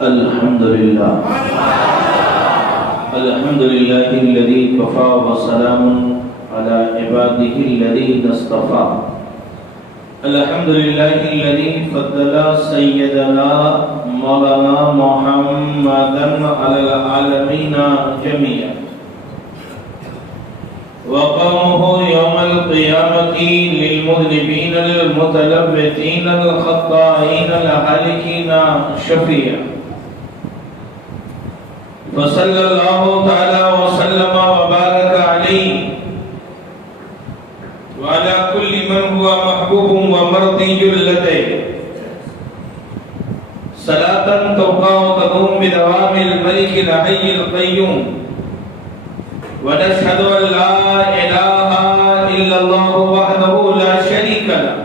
الحمد لله الحمد لله الذي كفى وسلام على عباده الذين اصطفى الحمد لله الذي فضل سيدنا مولانا محمدا على العالمين جميعا وقامه يوم القيامة للمذنبين للمتلبسين الخطائين الهالكين شفيعا وصلى الله تعالى وسلم وبارك عليه وعلى كل من هو محبوب ومرضي لديه صلاة تبقى وتدوم بدوام الملك الحي القيوم ونشهد أن لا إله إلا الله وحده لا شريك له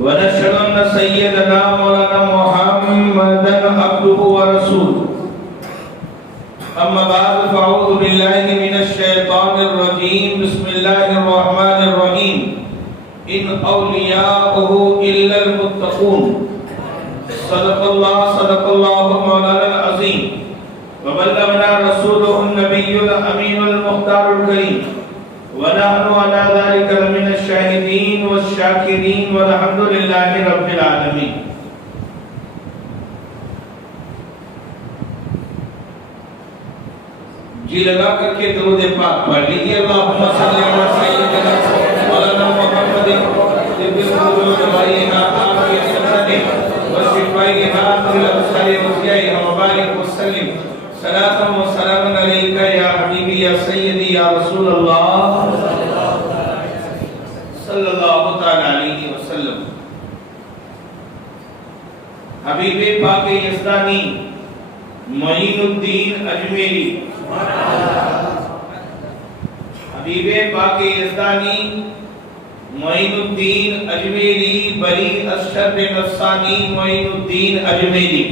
ونشهد أن سيدنا مولانا محمدا عبده ورسوله أما بعد فأعوذ بالله من الشيطان الرجيم بسم الله الرحمن الرحيم إن أولياؤه إلا المتقون صدق الله مولانا العظيم وبلغنا رسوله النبي الأمين المختار الكريم ونحن على ذلك من الشاهدين والشاكرين والحمد لله رب العالمين. جی لگا کر کے درود پاک پڑھ لیجیے. اللہم صلی علی سیدنا مولانا محمد طب القلوب دوائی عافیت الصدر وشفائها من الابصار وضیاء وبارک وسلم صلاۃ و سلام علیک یا حبیبی یا سیدی یا رسول اللہ صلی اللہ تعالی علیہ وسلم. حبیب پاک یزدانی معین الدین اجمیری حبیب پاک یزدانی معین الدین اجمیری بری اشرف نفسانی معین الدین اجمیری.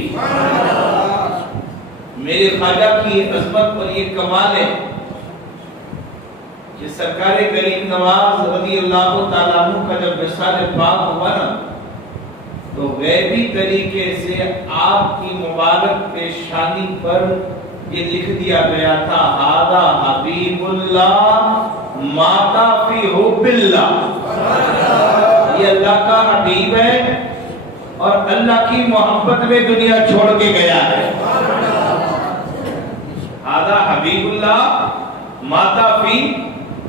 میرے خواجہ کی عظمت پر یہ کمال ہے کہ سرکار کریم نواز رضی اللہ تعالیٰ عنہ کا جب وصال پاک ہوا نا تو غیبی طریقے سے آپ کی مبارک پیشانی پر یہ لکھ دیا گیا تھا ہذا حبیب اللہ ماتا فی حب اللہ. یہ اللہ کا حبیب ہے اور اللہ کی محبت میں دنیا چھوڑ کے گیا ہے. ہذا حبیب اللہ ماتا فی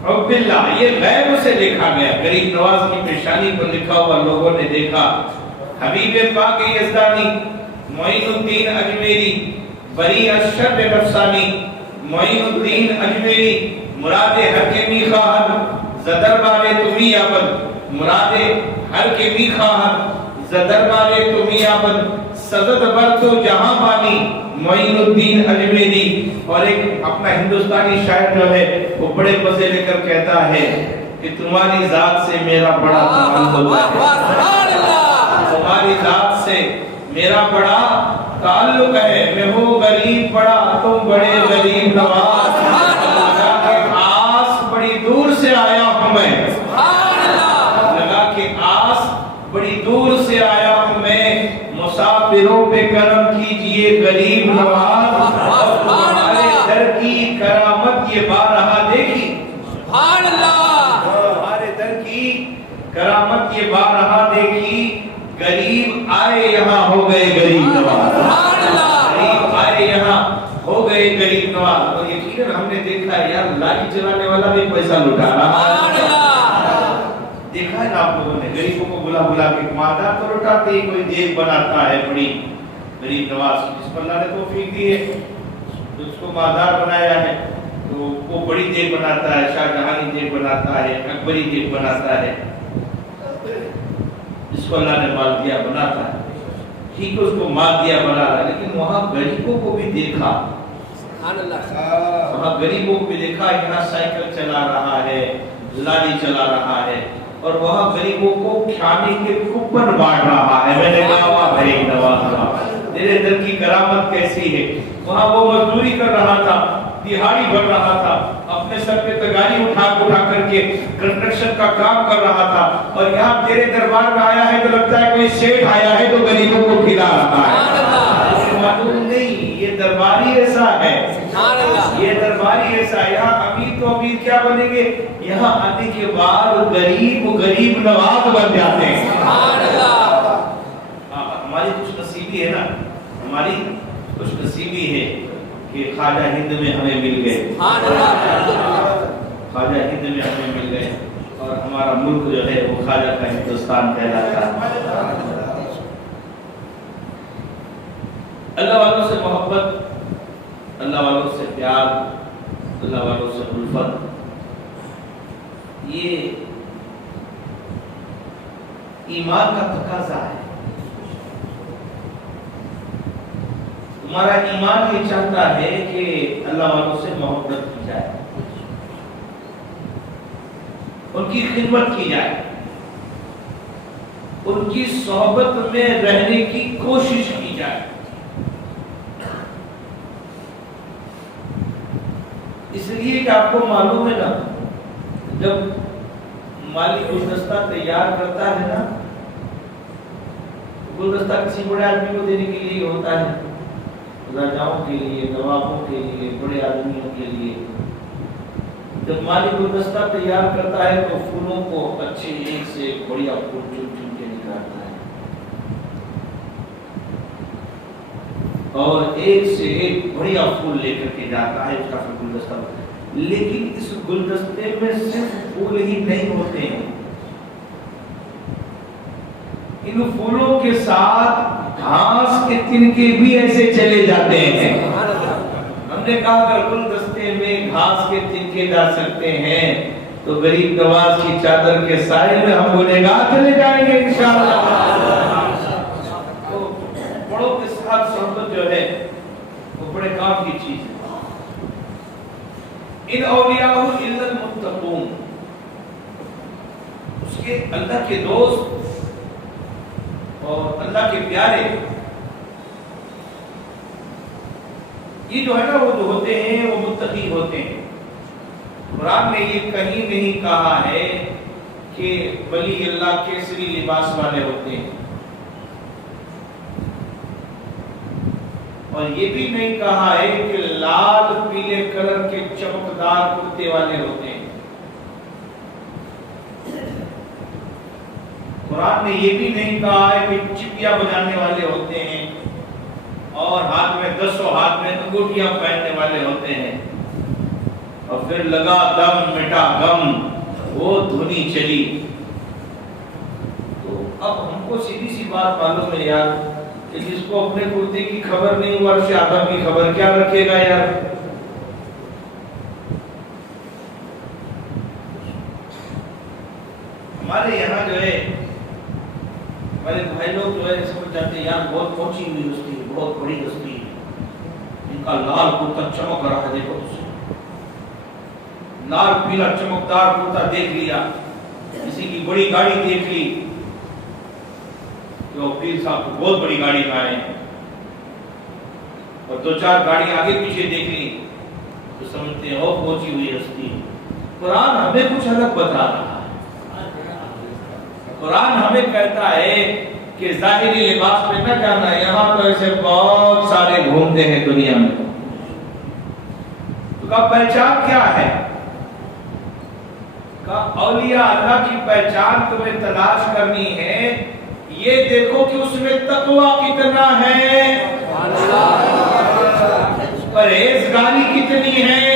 حب اللہ. یہ غیب سے لکھا گیا, غریب نواز کی پیشانی پر لکھا ہوا لوگوں نے دیکھا. حبیب پاک یزدانی معین الدین اجمیری بری اشرف نفسانی معین الدین اجمیری مراد ہر کے می خواہد زدر بارے تمی آبد مراد ہر کے می خواہد زدر بارے تمی آبد سزد بر تو جہاں بانی معین الدین اجمیری. اور ایک اپنا ہندوستانی شاعر جو ہے وہ بڑے مزے لے کر کہتا ہے کہ تمہاری ذات سے میرا بڑا تعلق ہے, تمہاری ذات سے میرا بڑا تعلق ہے. میں ہوں غریب بڑا تم بڑے غریب نواز, لگا کہ آس بڑی دور سے آیا ہوں میں, لگا کہ آس بڑی دور سے آیا ہوں میں. مسافروں پہ کرم کیجئے غریب نواز, اور تمہارے در کی کرامت یہ بارہا دیکھی. تمہارے در کی کرامت یہ بارہا دیکھی. غریب آئے یہاں ہو گئے غریب نواز, غریب آئے یہاں ہو گئے غریب نواز. اور یقیناً ہم نے دیکھا ہے یار لاٹھی چلانے والا بھی پیسہ لٹا رہا ہے. دیکھا ہے نا آپ لوگوں نے غریبوں کو بلا بلا کے مالدار تو لٹاتے ہی, کوئی دیکھ بناتا ہے بڑی غریب نواز جس پر اللہ نے توفیق دی ہے, جس کو مالدار بنایا ہے تو وہ بڑی دیکھ بناتا ہے, شاہ جہانی دیکھ بناتا ہے, اکبری دیکھ بناتا ہے. جس کو اللہ نے مال دیا بناتا ہے, ٹھیک ہے اس کو مال دیا بنا رہا ہے, لیکن وہاں غریبوں کو بھی دیکھا, وہاں غریبوں کو بھی دیکھا. یہاں سائیکل چلا رہا ہے, لالی چلا رہا ہے, اور وہاں غریبوں کو کھانے کے کوپن بانٹ رہا ہے. میں نے کہا واہ بھائی نواز تیرے دل کی کرامت کیسی ہے. وہاں وہ مزدوری کر رہا تھا, دہاڑی بھر رہا تھا, اپنے سر پہ تگاری اٹھا کر کے کنسٹرکشن کا کام کر رہا تھا, اور یہاں تیرے دربار میں آیا ہے تو لگتا ہے کوئی سیٹ آیا ہے تو غریبوں کو کھلا رہا ہے. بنیں گے؟ یہاں آنے کے بعد غریب نواز بن جاتے ہیں۔ ہماری خوش نصیبی ہے نا، ہماری خوش نصیبی ہے کہ خواجہ ہند میں ہمیں مل گئے، خواجہ ہند میں ہمیں مل گئے، اور ہمارا ملک جو ہے وہ خواجہ کا ہندوستان کہلاتا ہے۔ اللہ والوں سے محبت، اللہ والوں سے پیار، اللہ والوں سے الفت، یہ ایمان کا تقاضا ہے۔ ہمارا ایمان یہ چاہتا ہے کہ اللہ والوں سے محبت کی جائے، ان کی خدمت کی جائے، ان کی صحبت میں رہنے کی کوشش کی جائے۔ اس لیے کہ آپ کو معلوم ہے نا، جب مالی گلدستہ تیار کرتا ہے نا، گلدستہ کسی بڑے آدمی کو دینے کے لیے ہوتا ہے، راجاؤں کے لیے، نوابوں کے لیے، بڑے آدمیوں کے لیے۔ جب مالی گلدستہ تیار کرتا ہے تو پھولوں کو اچھے ایک سے ایک بڑھیا پھول چن چن کے نکالتا ہے، اور ایک سے ایک بڑھیا پھول لے کر کے جاتا ہے، اس کا پھر گلدستہ ہوتا ہے۔ لیکن اس گلدستے میں صرف پھول ہی نہیں ہوتے ہیں، ان پھولوں کے ساتھ گھاس کے تنکے بھی ایسے چلے جاتے ہیں۔ ہم نے کہا اگر گلدستے میں گھاس کے تنکے ڈال سکتے ہیں تو غریب نواز کی چادر کے سائے میں ہم گنہگار چلے جائیں گے انشاءاللہ۔ تو بڑوں کے ساتھ صحبت جو ہے وہ بڑے کام کی چیز ہے۔ ان اولیاء الا المتقون، اس کے اللہ کے دوست اور اللہ کے پیارے، یہ جو ہے نا وہ جو ہوتے ہیں وہ متقی ہوتے ہیں۔ قرآن نے یہ کہیں نہیں کہا ہے کہ ولی اللہ کیسری لباس والے ہوتے ہیں، اور یہ بھی نہیں کہا ہے کہ لال پیلے کلر کے چمکدار کرتے والے ہوتے ہیں۔ قرآن نے یہ بھی نہیں کہا ہے کہ چپیاں بجانے والے ہوتے ہیں اور ہاتھ میں 10 ہاتھ میں انگوٹھیاں پہننے والے ہوتے ہیں، اور پھر لگا دم مٹا غم وہ دھنی چلی۔ تو اب ہم کو سیدھی سی بات معلوم ہے یار کہ جس کو اپنے کرتے کی خبر نہیں ہوا اس سے آدم کی خبر کیا رکھے گا یار۔ ہمارے یہاں جو ہے ہمارے بھائی لوگ جو ہے سمجھ جاتے ہیں یار بہت پہنچی ہوئی ہستی ہے، بہت بڑی ہستی ہے، ان کا لال کرتا چمک رہا ہے، دیکھو لال پیلا چمکدار کرتا دیکھ لیا، کسی کی بڑی گاڑی دیکھ لی کہ وہ پیر صاحب کو بہت بڑی گاڑی لائے ہیں، اور 2-4 گاڑی آگے پیچھے دیکھ لی تو سمجھتے ہیں وہ پہنچی ہوئی ہستی ہے۔ قرآن ہمیں کچھ الگ بتا رہا ہے۔ قرآن ہمیں کہتا ہے کہ ظاہری لباس پہ نہ جانا، یہاں تو ایسے بہت سارے گھومتے ہیں دنیا میں، تو کا پہچان کیا ہے؟ کا اولیاء اللہ کی پہچان تمہیں تلاش کرنی ہے، یہ دیکھو کہ اس میں تقوی کتنا ہے، پرہیزگاری کتنی ہے،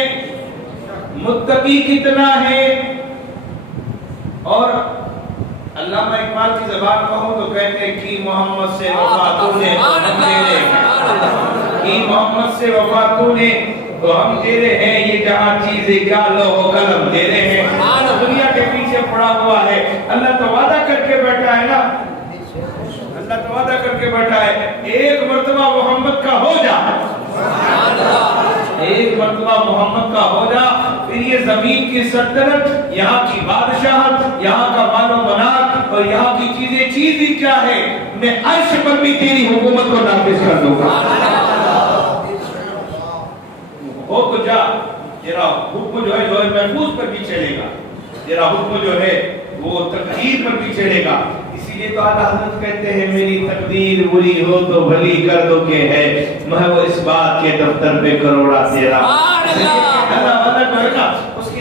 متقی کتنا ہے۔ اور علامہ اقبال کی زبان کہوں تو کہتے ہیں کہ محمد سے وفا تو نے ہم تیرے، کہ محمد سے وفا تو نے تو ہم تیرے ہیں، یہ جہاں چیزیں کیا لوح و قلم تیرے ہیں۔ دنیا کے پیچھے پڑا ہوا ہے، اللہ تو وعدہ کر کے بیٹھا ہے نا، اللہ تو وعدہ کر کے بیٹھا ہے ایک مرتبہ محمد کا ہو جا، ایک مرتبہ محمد کا ہو جا، پھر یہ زمین کی سلطنت، یہاں کی بادشاہت، یہاں کا مال و منال اور یہاں کی چیزیں چیز ہی کیا ہے، میں عرش پر بھی تیری حکومت کو نافذ کر دوں گا۔ ہو تو جا، تیرا حکم جو ہے محفوظ پر بھی چلے گا، تیرا حکم جو ہے وہ تقدیر پر بھی چلے گا۔ اسی لیے تو اعلیٰ حضرت کہتے ہیں میری تقدیر بری ہو تو بھلی کر دو کہ ہے، میں وہ اس بات کے دفتر پہ کروڑا تیرا۔ اللہ وعدہ کرے گا، اس کی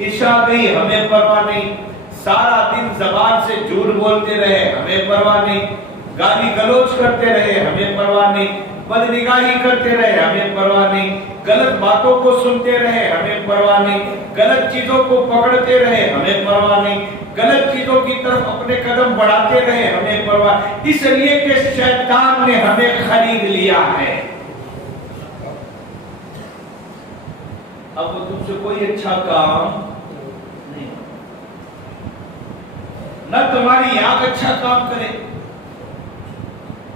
عشاء گئی ہمیں پرواہ نہیں، سارا دن زبان سے جھوٹ بولتے رہے ہمیں پرواہ نہیں، گالی گلوچ کرتے رہے ہمیں پرواہ نہیں، بدنگاہی کرتے رہے ہمیں پرواہ نہیں، غلط باتوں کو سنتے رہے ہمیں پرواہ نہیں، غلط چیزوں کو پکڑتے رہے ہمیں پرواہ نہیں، غلط چیزوں کی طرف اپنے قدم بڑھاتے رہے ہمیں پرواہ، اس لیے کہ شیطان نے ہمیں خرید لیا ہے۔ اب وہ تم سے کوئی اچھا کام نہیں، نہ تمہاری آنکھ اچھا کام کرے،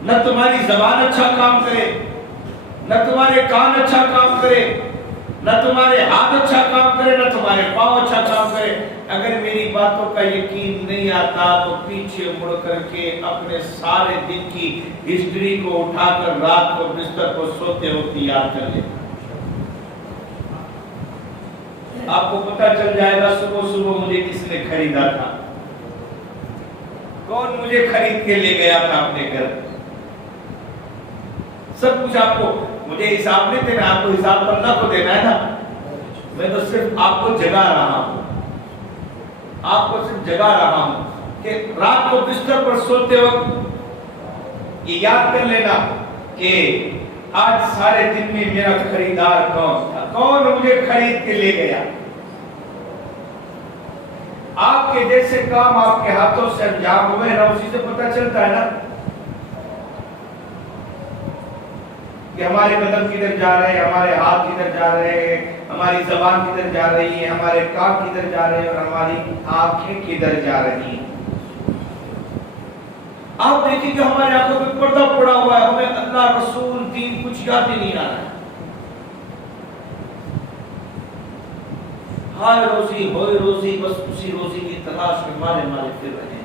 نہ تمہاری زبان اچھا کام کرے، نہ تمہارے کان اچھا کام کرے، نہ تمہارے ہاتھ اچھا کام کرے، نہ تمہارے پاؤں اچھا کام کرے۔ اگر میری باتوں کا یقین نہیں آتا تو پیچھے مڑ کر کے اپنے سارے دن کی ہسٹری کو اٹھا کر رات کو بستر کو سوتے وقت یاد کر لے، آپ کو پتہ چل جائے گا صبح صبح مجھے کس نے خریدا تھا، کون مجھے خرید کے لے گیا تھا اپنے گھر۔ سب کچھ آپ کو، مجھے حساب نہیں دینا، آپ کو حساب اللہ کو دینا ہے نا، میں تو صرف آپ کو جگا رہا ہوں، آپ کو صرف جگا رہا ہوں کہ رات کو بستر پر سوتے وقت یہ یاد کر لینا کہ آج سارے دن میں میرا خریدار کون تھا، کون مجھے خرید کے لے گیا۔ آپ کے جیسے کام آپ کے ہاتھوں سے انجام ہوئے نا، اسی سے پتہ چلتا ہے نا کہ ہمارے قدم کدھر جا رہے ہیں، ہمارے ہاتھ کدھر جا رہے ہیں، ہماری زبان کدھر جا رہی ہے، ہمارے کان کدھر جا رہے ہیں اور ہماری آنکھیں کدھر جا رہی ہیں۔ آپ دیکھیں کہ ہمارے آنکھوں پہ پردہ پڑا ہوا ہے، ہمیں اللہ رسول دین کچھ یاد ہی نہیں آ رہا ہے۔ ہائے روزی ہوئے روزی، بس اسی روزی کی تلاش میں مارے مارے پھر رہے ہیں،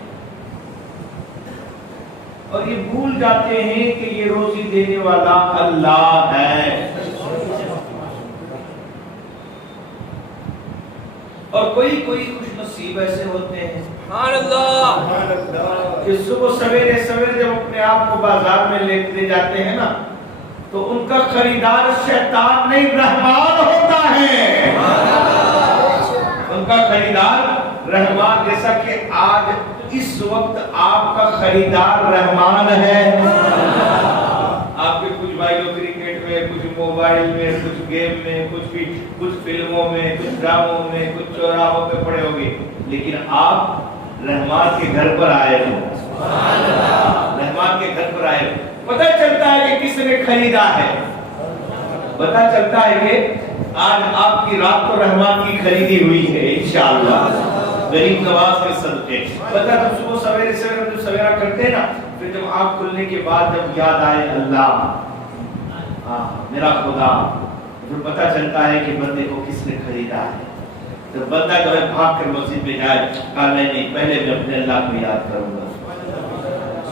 اور یہ بھول جاتے ہیں کہ یہ روزی دینے والا اللہ ہے۔ اور کوئی خوش نصیب ایسے ہوتے ہیں سبحان اللہ کہ صبح سویرے جب اپنے آپ کو بازار میں لے جاتے ہیں نا تو ان کا خریدار شیطان نہیں رحمان ہوتا ہے، ان کا خریدار رحمان، جیسا کہ آج اس وقت آپ کا خریدار رحمان ہے۔ آپ کے کچھ بھائیوں کرکٹ میں، کچھ موبائل میں، کچھ گیم میں، کچھ فلموں میں، کچھ ڈراموں میں، کچھ چوراہوں پہ پڑے ہوگے، لیکن آپ رحمان کے گھر پر آئے ہو، رحمان کے گھر پر آئے ہو۔ پتہ چلتا ہے کہ کس نے خریدا ہے، پتہ چلتا ہے کہ آج آپ کی رات تو رحمان کی خریدی ہوئی ہے انشاءاللہ، غریب نواز کے صدقے۔ پتہ تم صبح سویرے جو سویرا کرتے ہیں نا، پھر جب آنکھ کھلنے کے بعد جب یاد آئے اللہ میرا خدا، پھر پتہ چلتا ہے کہ بندے کو کس نے خریدا ہے۔ تو بندہ جو ہے بھاگ کر مسجد میں جائے، کہا نہیں، پہلے میں اپنے اللہ کو یاد کروں گا،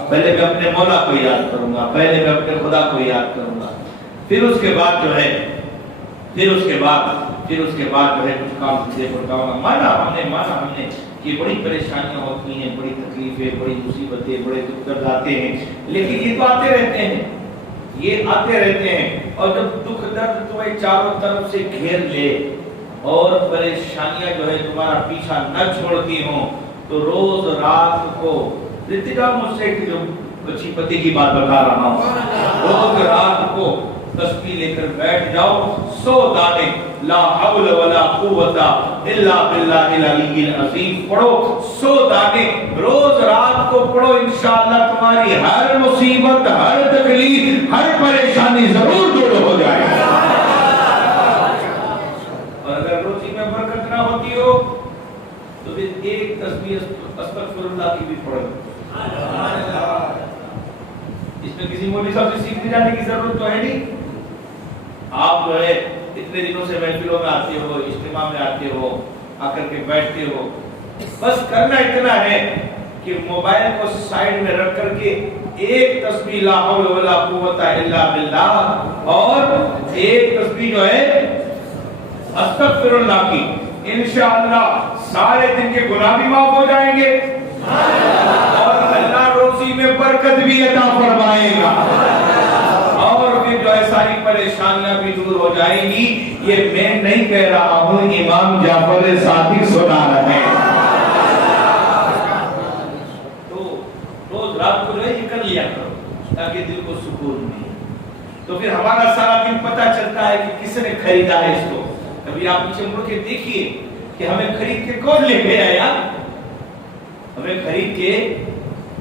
پہلے میں اپنے مولا کو یاد کروں گا، پہلے میں اپنے خدا کو یاد کروں گا، پھر اس کے بعد جو ہے کچھ کام بتاؤں گا۔ مانا ہم نے کہ بڑی پریشانیاں ہوتی ہیں، بڑی تکلیفیں، بڑی مصیبتیں، بڑے دکھ درد آتے ہیں، لیکن یہ تو آتے رہتے ہیں، یہ آتے رہتے ہیں، اور جب دکھ درد تمہیں چاروں طرف سے گھیر لے اور پریشانیاں جو ہے تمہارا پیچھا نہ چھوڑتی ہوں، تو روز رات کو مجھ سے جو بچی پتی کی بات بتا رہا ہوں، روز رات کو تسبیح لے کر بیٹھ جاؤ، 100 دانے لا حول ولا قوت الا باللہ العلی العظیم پڑھو، 100 دانے روز رات کو پڑھو، انشاءاللہ تمہاری ہر مصیبت، ہر تکلیف، ہر پریشانی ضرور دور ہو جائے گی۔ اور اگر روزی میں برکت نہ ہوتی ہو تو پھر ایک تسبیح استغفر اللہ کی بھی پڑھو۔ اس میں کسی مولوی صاحب سے سیکھنے جانے کی ضرورت تو ہے نہیں، آپ جو ہے اتنے دنوں سے محفلوں میں آتے ہو، اجتماع میں آتے ہو، آ کر کے بیٹھتے ہو، بس کرنا اتنا ہے کہ موبائل کو سائیڈ میں رکھ کر کے ایک تسبیح لا حول ولا قوت الا باللہ اور ایک تسبیح جو ہے استغفر اللہ کی، انشاءاللہ سارے دن کے گناہ بھی معاف ہو جائیں گے اور اللہ روزی میں برکت بھی عطا فرمائے گا، اور پھر جو ہے ساری پریشانیاں بھی دور ہو جائیں گی. یہ میں نہیں کہہ رہا ہوں، امام جعفر صادق سنا رہے ہیں. تو روز رات کو یہ کر لیا کرو تاکہ دل کو سکون ملے. تو پھر ہمارا سارا دن پتہ چلتا ہے کہ کس نے خریدا ہے اس کو. کبھی آپ پیچھے مڑ کے دیکھیے کہ ہمیں خرید کے کون لے گیا یار؟ ہمیں خرید کے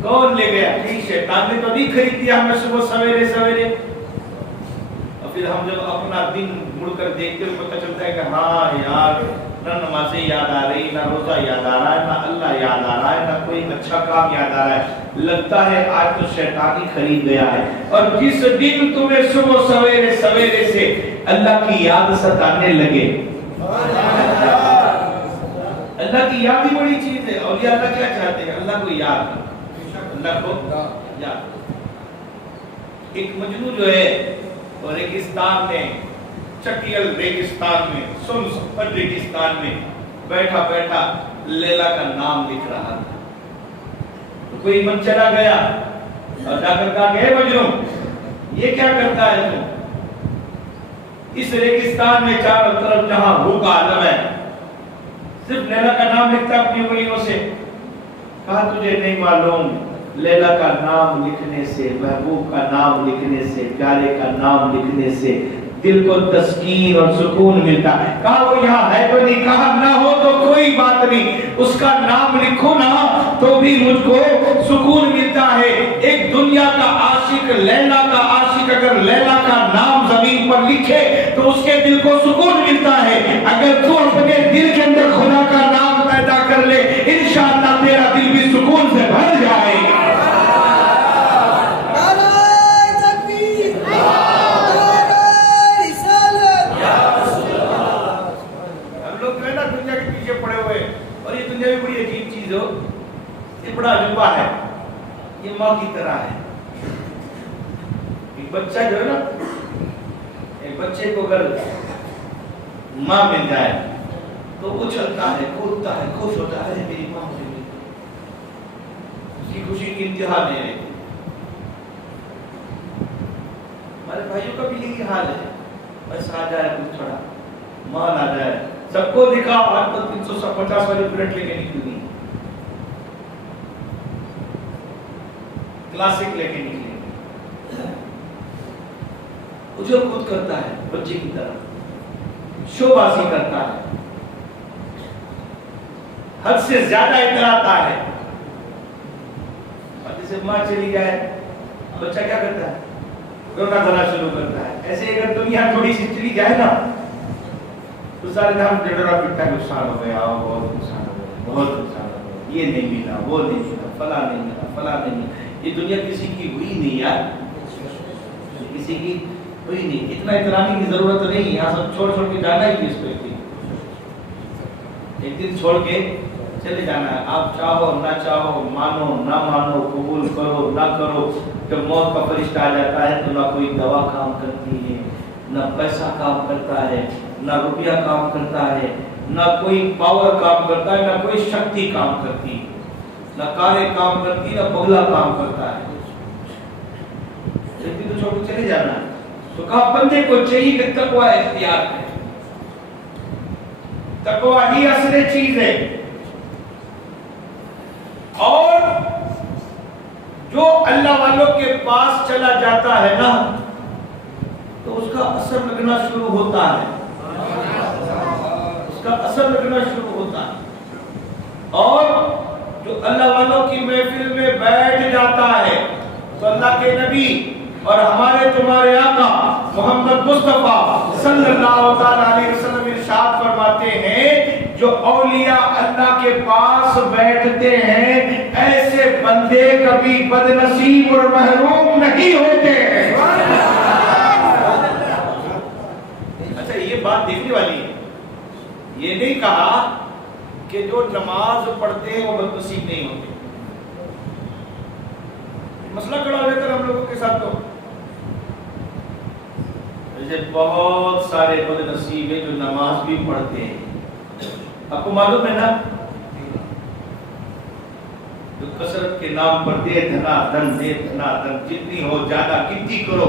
کون لے گیا؟ شیطان نے تو نہیں خرید دیا ہمیں صبح سویرے سویرے. اور پھر ہم جب اپنا دن مڑ کر دیکھتے ہیں پتہ چلتا ہے کہ ہاں یار نہ نمازیں یاد آ رہی، نہ روزہ یاد آ رہا ہے، نہ اللہ یاد آ رہا ہے، نہ کوئی اچھا کام یاد آ رہا ہے. لگتا ہے آج تو شیطان ہی خرید گیا ہے. اور جس دن تمہیں صبح سویرے سویرے سے اللہ کی یاد ستانے لگے. اللہ کی یاد ہی بڑی چیز ہے. اولیاء اللہ کیا چاہتے ہیں؟ اللہ کو یاد، اللہ کو یاد. ایک مجنو جو ہے اور ریگستان میں، چٹیل ریگستان میں، سنسپت ریگستان میں بیٹھا بیٹھا لیلا کا نام لکھ رہا تھا. تو کوئی من چلا گیا اور جا کر کہا کہ اے مجنو یہ کیا کرتا ہے تو؟ اس ریگستان میں چاروں طرف جہاں بھوک عالم ہے صرف لیلا کا نام لکھتا اپنی انگلیوں سے. کہا تجھے نہیں معلوم لیلا کا نام لکھنے سے، محبوب کا نام لکھنے سے، پیارے کا نام لکھنے سے دل کو تسکین اور سکون ملتا ہے. کہا وہ یہاں ہے تو نہیں؟ کہا نہ ہو تو کوئی بات نہیں، اس کا نام لکھو نا تو بھی مجھ کو سکون ملتا ہے. ایک دنیا کا عاشق، لیلا کا عاشق اگر لیلا کا نام زمین پر لکھے تو اس کے دل کو سکون ملتا ہے. اگر تو اپنے دل کے اندر خدا کا نام پیدا کر لے انشاءاللہ تیرا دل بھی سکون سے بھر جائے گا. یہ بڑا عجوبہ ہے، یہ ماں کی طرح ہے. ایک بچہ جو ہے نا، ایک بچے کو اگر ماں مل جائے تو اچھلتا ہے، کودتا ہے، خوش ہوتا ہے میری ماں مجھے مل گئی. اس کی خوشی کی انتہا نہیں رہتی. ہمارے بھائیوں کا بھی یہی حال ہے. بس آ جائے کچھ تھوڑا مال آ جائے، سب کو دکھا. آج تو 350 والی بلیٹ لے کے نکلی، کلاسک لے کے نکلے. جو خود کرتا ہے بچے کی طرح، شو بازی کرتا ہے، حد سے زیادہ اتراتا ہے. اور جیسے ماں چلی جائے بچہ کیا کرتا ہے؟ رونا دھونا شروع کرتا ہے. ایسے اگر دنیا تھوڑی سی چلی جائے نا تو سارے دھام ڈڑا پٹا نقصان ہو گیا، بہت نقصان ہو گیا، بہت نقصان ہو گیا، یہ نہیں ملا، وہ نہیں ملا، فلاں نہیں ملا، فلاں نہیں ملا. یہ دنیا کسی کی ہوئی نہیں یار، کسی کی ہوئی نہیں. اتنا اترانے کی ضرورت نہیں. یہاں سب چھوڑ چھوڑ کے جانا ہی اس کو ایک دن چھوڑ کے چلے جانا ہے. آپ چاہو نہ چاہو، مانو نہ مانو، قبول کرو نہ کرو، جب موت کا فرشتہ آ جاتا ہے تو نہ کوئی دوا کام کرتی ہے، نہ پیسہ کام کرتا ہے، نہ روپیہ کام کرتا ہے، نہ کوئی پاور کام کرتا ہے، نہ کوئی شکتی کام کرتی ہے، نہ کاریں کام کرتی، نہ بگلا کام کرتا ہے. ایک دن تو چھوڑ کے چلے جانا ہے. تو کہا بندے کو چاہیے کہ تقوی اختیار کرے. تقوی ہی اصل چیز ہے. اور جو اللہ والوں کے پاس چلا جاتا ہے نا تو اس کا اثر لگنا شروع ہوتا ہے، اس کا اثر لگنا شروع ہوتا ہے. اور جو اللہ والوں کی محفل میں بیٹھ جاتا ہے تو اللہ کے نبی اور ہمارے تمہارے آقا محمد مصطفیٰ صلی اللہ علیہ وسلم ارشاد فرماتے ہیں جو اولیاء اللہ کے پاس بیٹھتے ہیں ایسے بندے کبھی بد نصیب اور محروم نہیں ہوتے. اچھا یہ بات دیکھنے والی ہے. یہ نہیں کہا کہ جو نماز پڑھتے ہیں وہ بد نصیب نہیں ہوتے. مسئلہ کھڑا ہو جاتا ہے ہم لوگوں کے ساتھ. تو بہت سارے بد نصیب ہیں جو نماز بھی پڑھتے ہیں. آپ کو معلوم ہے نا جو کثرت کے نام پر دے دھنا دھن، دے دھنا دھن، جتنی ہو زیادہ گنتی کرو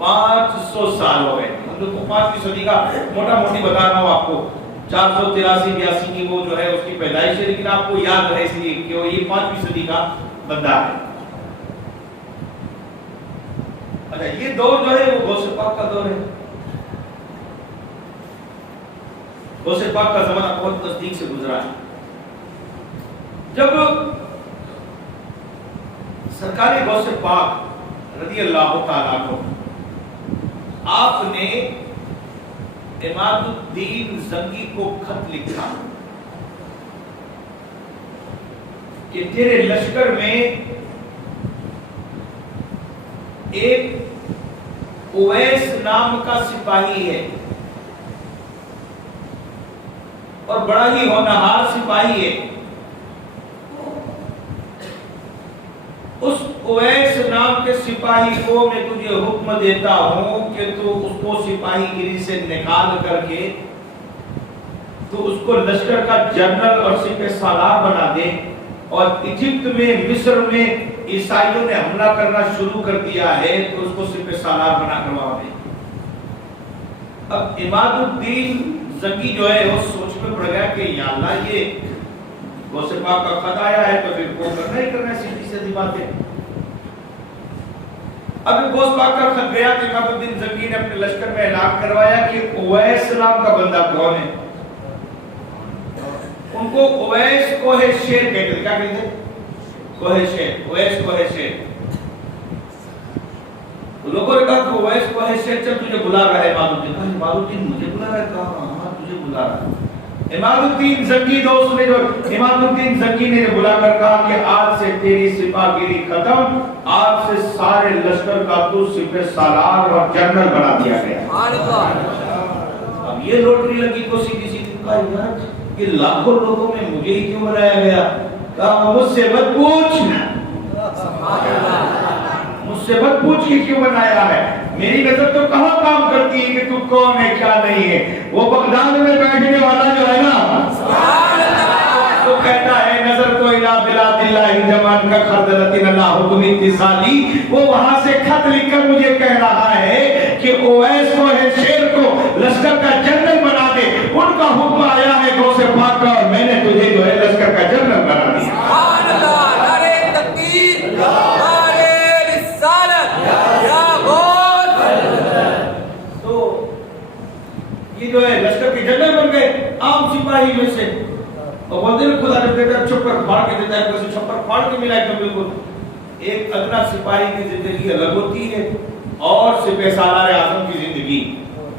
500 سال ہو گئے. ہم لوگ کو 5ویں صدی کا موٹا موٹی بتا رہا ہوں آپ کو, 483-82 کی وہ جو ہے اس کی پیدائش ہے, لیکن آپ کو یاد ہے اس لیے کہ وہ یہ 5ویں صدی کا بندہ ہے. اچھا یہ دور جو ہے وہ غوث پاک کا دور ہے. غوث پاک کا زمانہ بہت نزدیک سے گزرا ہے. جب سرکار غوث پاک رضی اللہ تعالیٰ عنہ آپ نے عماد الدین زنگی کو خط لکھا کہ تیرے لشکر میں ایک اویس نام کا سپاہی ہے اور بڑا ہی ہونہار سپاہی ہے. اس اویس نام کے سپاہی کو میں تجھے حکم دیتا ہوں کہ تو اس کو سپاہی گیری سے نکال کر کے تو اس کو لشکر کا جنرل اور سپہ سالار بنا دے. اور ایجپٹ میں, مصر میں عیسائیوں نے حملہ کرنا شروع کر دیا ہے تو اس کو سپہ سالار بنا کروا دے. اب عماد الدین زنگی جو ہے وہ سوچ میں پڑ گیا کہ یا اللہ یہ غوث پاک کا خط آیا ہے تو پھر وہ کرنا ہی کرنا ہے, سیدھی سیدھی بات ہے. اب غوث پاک کا خط گیا تو عماد الدین زنگی نے اپنے لشکر میں اعلان کروایا کہ اویس نام کا بندہ کون ہے. ان کو اویس کوہ شیر کہتے تھے. کیا کہتے تھے؟ کوہ شیر. اویس کوہ شیر. لوگوں نے کہا کہ اویس کوہ شیر چل تجھے بلا رہا ہے. عماد الدین, عماد الدین مجھے بلا رہا ہے. کہا ہاں تجھے بلا رہا ہے. عماد الدین زنگی دوست نے جو عماد الدین زنگی نے بلا کر کہا کہ آج سے تیری سپاہ گیری ختم, آج سے سارے لشکر کا تو سپہ سالار اور جنرل بنا دیا گیا. اب یہ لوٹری لگی کو سیدھی سیدھی. کہا یار یہ لاکھوں لوگوں میں مجھے ہی کیوں بنایا گیا. کہا مجھ سے مت پوچھ, مجھ سے مت پوچھ کہ کیوں بنایا ہے. میری نظر تو کہاں کام کرتی ہے کہ تو کون ہے کیا نہیں ہے. وہ بغداد میں بیٹھنے والا جو ہے نا تو کہتا ہے نظر تو الہ بلاد اللہ جوان کا خردلت اللہ حکم اتصالی. وہ وہاں سے خط لکھ کر مجھے کہہ رہا ہے کہ اویس کو ہے شیر کو لشکر کا جنرل بنا دے. ان کا حکم آیا ہے غوث پاک کا اور میں نے تجھے جو ہے لشکر کا جنرل بنا دیا. سبحان اللہ, نعرہ تکبیر, نعرہ رسالت, یا غوث. تو یہ جو ہے لشکر کے جنرل بن گئے عام سپاہی میں سے. اور بولتے ہیں خدا نے دیتا ہے چھپر پھاڑ کے دیتا ہے, کوئی چھپر پھاڑ کے ملا ہے. بالکل ایک ادنا سپاہی کی زندگی الگ ہوتی ہے اور سپہ سالار اعظم کی زندگی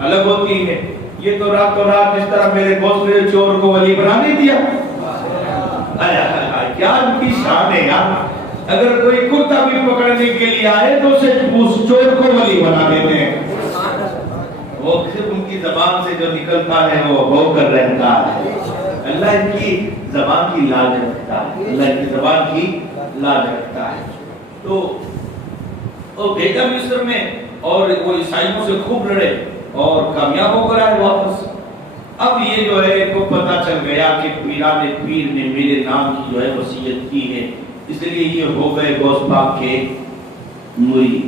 الگ ہوتی ہے. یہ تو راتوں رات جس طرح میرے دوست نے چور کو ولی بنا نہیں دیا. کیا ان کی شان ہے یار. اگر کوئی کتا بھی پکڑنے کے لیے آئے تو اسے اس چور کو ولی بنا دیتے ہیں. وہ صرف ان کی زبان سے جو نکلتا ہے وہ ہو کر رہتا ہے. اللہ ان کی زبان کی لاج رکھتا ہے, اللہ ان کی زبان کی لاج رکھتا ہے. تو وہ بھیجا مصر میں اور وہ عیسائیوں سے خوب لڑے اور کامیاب ہو کر آئے واپس. اب یہ جو ہے کو پتہ چل گیا کہ پیران پیر نے میرے نام کی جو ہے وصیت کی ہے, اس لیے یہ ہو گئے غوث پاک کے مرید.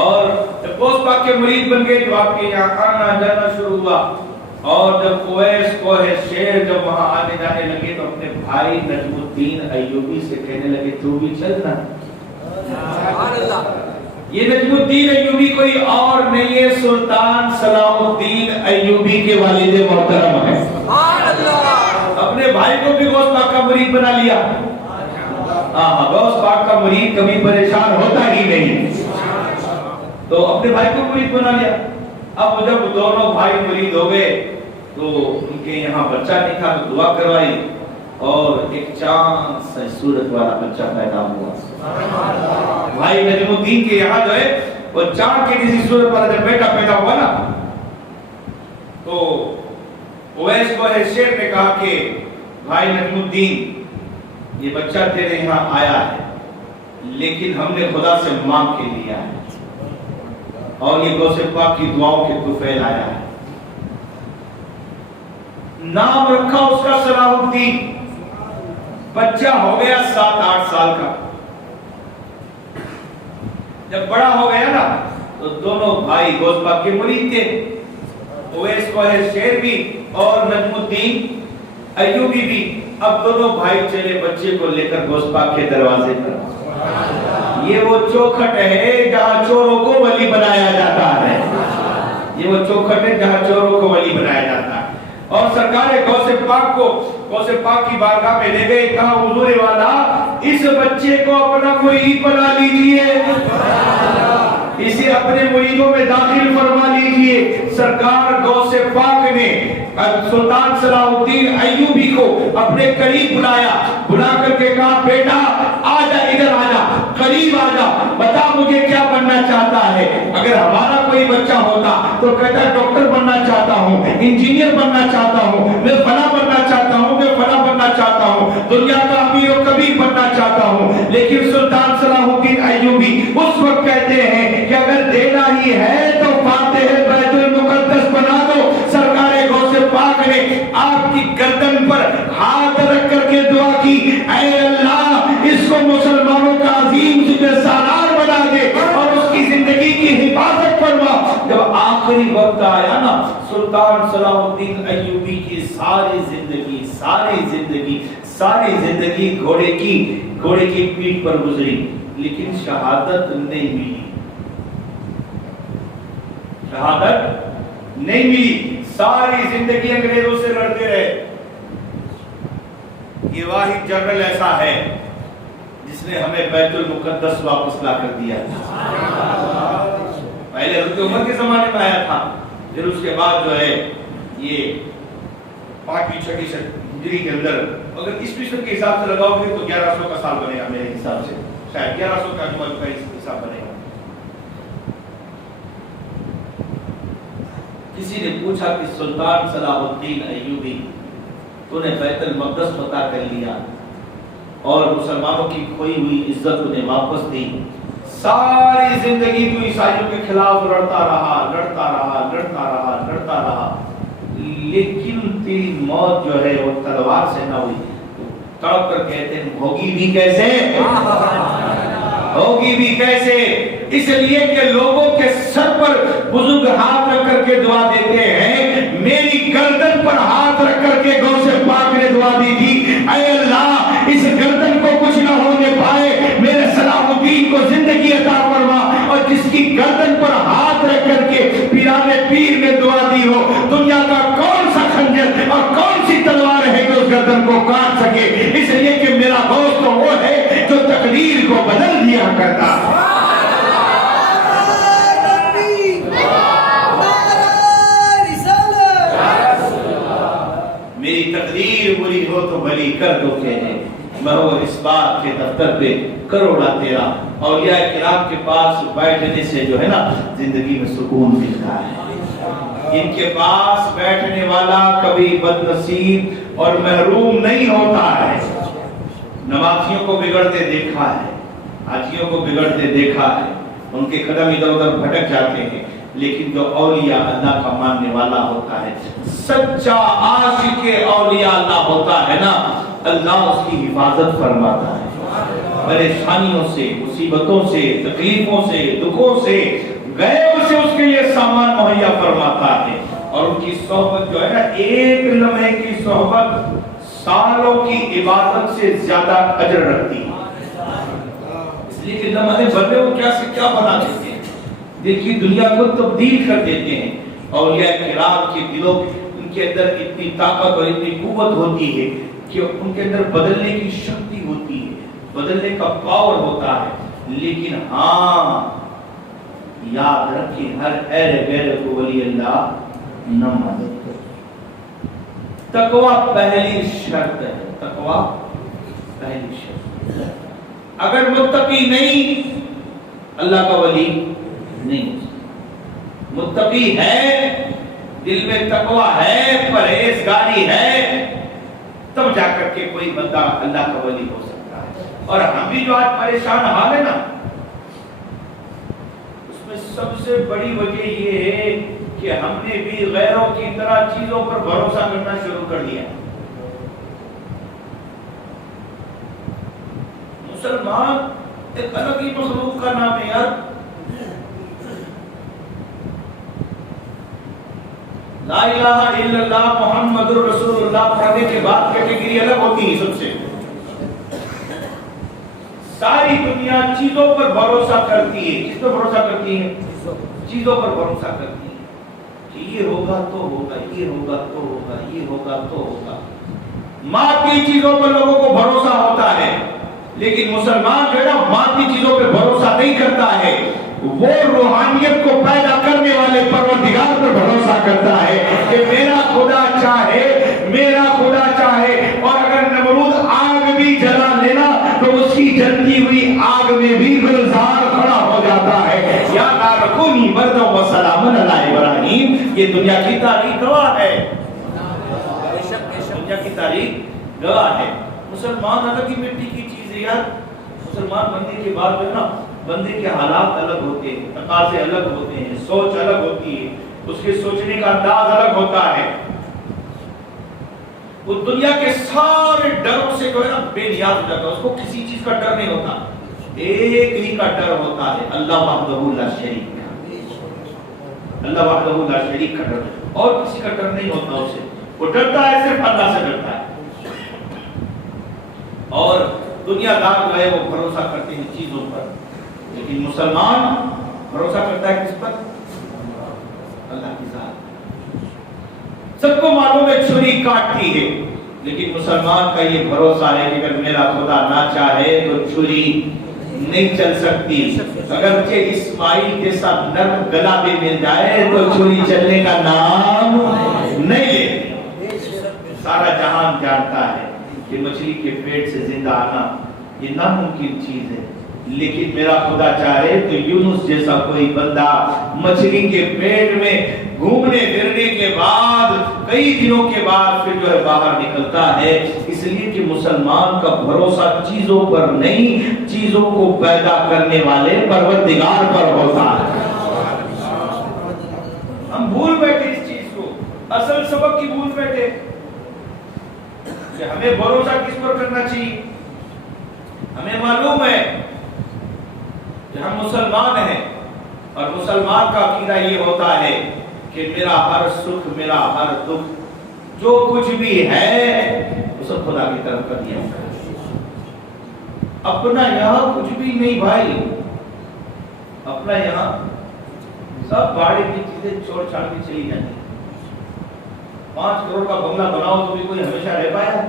اور جب غوث پاک کے مرید بن گئے تو آپ کے یہاں آنا جانا شروع ہوا. اور جب اویس کوہ شیر جب وہاں آنے جانے لگے تو اپنے بھائی نجم الدین ایوبی سے کہنے لگے تو بھی چلنا. سبحان اللہ. یہ نجم الدین ایوبی کوئی اور نہیں ہے, سلطان صلاح الدین ایوبی کے والد محترم ہے. سبحان اللہ. اپنے بھائی کو بھی غوث پاک کا مرید بنا لیا. غوث پاک کا مرید کبھی پریشان ہوتا ہی نہیں, تو اپنے بھائی کو مرید بنا لیا. اب جب دونوں بھائی مرید ہو گئے تو ان کے یہاں بچہ نہیں تھا تو دعا کروائی اور ایک چاند سے صورت والا بچہ پیدا ہوا. بھائی نجم الدین کے یہاں جو ہے وہ چاند کے کسی صورت والا جب بیٹا پیدا ہوا نا تو اویس کوہ شیر نے کہا کہ بھائی نجم الدین یہ بچہ تیرے یہاں آیا ہے لیکن ہم نے خدا سے مانگ کے لیا ہے اور یہ غوث پاک کی دعاؤں کے طفیل آیا ہے. نام رکھا اس کا صلاح الدین. بچہ ہو گیا 7-8 سال کا. جب بڑا ہو گیا نا تو دونوں بھائی غوث پاک کے مرید تھے، اویس کوہر شیر بھی اور نجم الدین ایوبی بھی۔ اب دونوں بھائی چلے بچے کو لے کر غوث پاک کے دروازے پر۔ یہ وہ چوکھٹ ہے جہاں چوروں کو ولی بنایا جاتا ہے، یہ وہ چوکھٹ ہے جہاں چوروں کو ولی بنایا جاتا ہے۔ اور سرکار غوث پاک کو غوث پاک کی بارگاہ میں لے گئے، کہا حضور والا اس بچے کو اپنا مرید بنا لیجئے، اسے اپنے مریدوں میں داخل فرما لیجئے۔ سرکار غوث پاک نے سلطان صلاح الدین ایوبی کو اپنے قریب بلایا، بلا کر کے کہا بیٹا آجا، ادھر آجا، قریب آجا، بتا مجھے کیا بننا چاہتا ہے۔ اگر ہمارا کوئی بچہ ہوتا تو کہتا ڈاکٹر بننا چاہتا ہوں، انجینئر بننا چاہتا ہوں، میں فلاں بننا چاہتا ہوں، میں فلاں بننا چاہتا ہوں، دنیا کا امیر و کبیر بننا چاہتا ہوں۔ لیکن سلطان صلاح الدین ایوبی اس وقت کہتے ہیں کہ اگر دینا ہی ہے تو فاتح بیت المقدس بنا دو۔ سرکار غوث پاک نے آپ کی گردن پر ہاتھ رکھ کر کے دعا کی، اے اللہ اس کو مسلمانوں کا عظیم سالار بنا دے اور اس کی زندگی کی حفاظت فرما۔ جب آخری وقت آیا نا، سلطان صلاح الدین ایوبی کی ساری زندگی گھوڑے کی پیٹھ پر گزری، لیکن شہادت نہیں ملی، شہادت نہیں ملی۔ ساری زندگی انگریزوں سے لڑتے رہے۔ یہ واحد جنرل ایسا ہے جس نے ہمیں بیت المقدس واپس لا کر دیا۔ پہلے حضرت عمر کے زمانے میں آیا تھا، پھر اس کے بعد جو ہے یہ 5ویں 6ویں ہجری کے اندر، اگر عیسوی سن کے حساب سے لگاؤ گے تو 1100 کا سال بنے گا میرے حساب سے، شاید 1100 کا حساب بنے گا۔ کسی نے پوچھا کہ سلطان صلاح الدین ایوبی تو نے بیت المقدس فتح کر لیا اور مسلمانوں کی کھوئی ہوئی عزت انہیں واپس دی، ساری زندگی تو عیسائیوں کے خلاف لڑتا رہا، لیکن تیری موت جو ہے وہ تلوار سے نہ ہوئی۔ تڑپ کر کہتے ہیں ہوگی بھی کیسے؟ اس لیے کہ لوگوں کے سر پر بزرگ ہاتھ رکھ کر کے دعا دیتے ہیں، میری گردن پر ہاتھ رکھ کر کے غوث پاک نے دعا دی تھی، اے اللہ اس گردن کو کچھ نہ ہونے پائے، میرے صلاح الدین کو زندگی عطا فرما۔ اور جس کی گردن پر ہاتھ رکھ کر کے پیران پیر نے دعا دی ہو، دنیا کا کون سا خنجر اور کون سی تلوار ہے کہ اس گردن کو کاٹ سکے؟ اس لیے کہ میرا دوست وہ ہے جو تقدیر کو بدل دیا کرتا ہے۔ میری تقدیر بری ہو تو بھلی کر دو کہنے، میں ہو اس بات کے دفتر پہ کروڑا تیرا۔ اولیاء کرام کے پاس بیٹھنے سے جو ہے نا زندگی میں سکون ملتا ہے۔ ان کے پاس بیٹھنے والا کبھی بد نصیب اور محروم نہیں ہوتا ہے۔ نمازیوں کو بگڑتے دیکھا ہے، حاجیوں کو بگڑتے دیکھا ہے، ان کے قدم ادھر ادھر بھٹک جاتے ہیں، لیکن جو اولیاء اللہ کا ماننے والا ہوتا ہے، سچا عاشق اولیاء اللہ ہوتا ہے نا، اللہ اس کی حفاظت فرماتا ہے، پریشانیوں سے، مصیبتوں سے، تکلیفوں سے، دکھوں سے، غیب سے اس کے لیے سامان مہیا فرماتا ہے۔ اور ان کی صحبت جو ہے نا، ایک لمحے کی صحبت سالوں کی عبادت سے زیادہ اجر رکھتی ہے۔ اس لیے کہ لمحے بندے وہ کیا سے کیا بنا دیتے ہیں، دیکھیے دنیا کو تبدیل کر دیتے ہیں۔ اولیاء کرام کے دلوں ان کے اندر اتنی طاقت اور اتنی قوت ہوتی ہے کہ ان کے اندر بدلنے کی شکتی ہوتی ہے، بدلنے کا پاور ہوتا ہے۔ لیکن ہاں یاد رکھیں، ہر اہل غیر کو ولی اللہ نہ مدد کرے۔ تقویٰ پہلی شرط ہے، تقویٰ پہلی شرط۔ اگر متقی نہیں، اللہ کا ولی نہیں ہو سکتا۔ متقی ہے، دل میں تقویٰ ہے، پرہیزگاری ہے، تب جا کر کے کوئی بندہ اللہ کا ولی ہو سکتا ہے۔ اور ہم بھی جو آج پریشان حال ہے نا، اس میں سب سے بڑی وجہ یہ ہے کہ ہم نے بھی غیروں کی طرح چیزوں پر بھروسہ کرنا شروع کر دیا۔ مسلمان ایک الگ ہی مخلوق کا نام ہے یار، لا الہ الا اللہ محمد رسول اللہ پڑھنے کے بعد کیٹیگری الگ ہوتی ہے سب سے. ساری دنیا چیزوں پر بھروسہ کرتی ہے. کس پر بھروسہ کرتی ہے؟ چیزوں پر بھروسہ کرتی ہے کہ یہ ہوگا تو ہوگا، یہ ہوگا تو ہوگا، یہ ہوگا تو ہوگا. مادی چیزوں پر لوگوں کو بھروسہ ہوتا ہے، لیکن مسلمان جو ہے نا مادی چیزوں پہ بھروسہ نہیں کرتا ہے، وہ روحانیت کو پیدا کرنے والے پروردگار پر بھروسہ کرتا ہے کہ میرا خدا چاہے، میرا خدا چاہے، اور اگر نمرود آگ بھی جلا لینا تو اس کی جلتی ہوئی آگ میں بھی گلزار کھڑا ہو جاتا ہے. یا نار کونی بردا و سلام علی ابراہیم. یہ دنیا کی تاریخ گواہ ہے، دنیا کی تاریخ گواہ ہے. مسلمان الگ ہی مٹی کی چیز ہے یار. مسلمان بننے کے بعد جو ہے نا بندے کے حالات الگ ہوتے ہیں، تقاضے الگ ہوتے ہیں، سوچ الگ ہوتی ہے، اس کے سوچنے کا انداز الگ ہوتا ہے. وہ دنیا کے سارے ڈروں سے جو ہے نا بے نیاز ہو جاتا ہے. اس کو کسی چیز کا ڈر نہیں ہوتا، ایک ہی کا ڈر ہوتا ہے، اللہ وحدہ لا شریک کا. اللہ وحدہ لا شریک کا ڈر، اور کسی کا ڈر نہیں ہوتا اسے. وہ ڈرتا ہے صرف اللہ سے ڈرتا ہے. اور دنیا دار جو ہے وہ بھروسہ کرتے ہیں چیزوں پر، لیکن مسلمان بھروسہ کرتا ہے کس پر؟ اللہ کی ذات. سب کو معلوم ہے چھری کاٹتی ہے، لیکن مسلمان کا یہ بھروسہ ہے کہ اگر میرا خدا نہ چاہے تو چھری نہیں چل سکتی. اگرچہ اسماعیل کے ساتھ نرم گلا بھی مل جائے تو چھری چلنے کا نام نہیں ہے. سارا جہان جانتا ہے کہ مچھلی کے پیٹ سے زندہ آنا یہ ناممکن چیز ہے، لیکن میرا خدا چاہے تو یونس جیسا کوئی بندہ مچھلی کے پیٹ میں گھومنے پھرنے کے بعد کئی دنوں کے بعد پھر جو ہے باہر نکلتا ہے. اس لیے کہ مسلمان کا بھروسہ چیزوں پر نہیں، چیزوں کو پیدا کرنے والے پروردگار پر ہوتا ہے. ہم بھول بیٹھے اس چیز کو، اصل سبق کی بھول بیٹھے کہ ہمیں بھروسہ کس پر کرنا چاہیے. ہمیں معلوم ہے کہ ہم مسلمان ہیں، اور مسلمان کا عقیدہ یہ ہوتا ہے کہ میرا ہر سکھ، میرا ہر دکھ، جو کچھ بھی ہے وہ سب خدا کی طرف کا دیا ہے. اپنا یہاں کچھ بھی نہیں بھائی، اپنا یہاں سب باڑے کی چیزیں چھوڑ چھاڑ کے چلی جائیں. 5 کروڑ کا بنگلہ بناؤ تو بھی کوئی ہمیشہ رہ پایا؟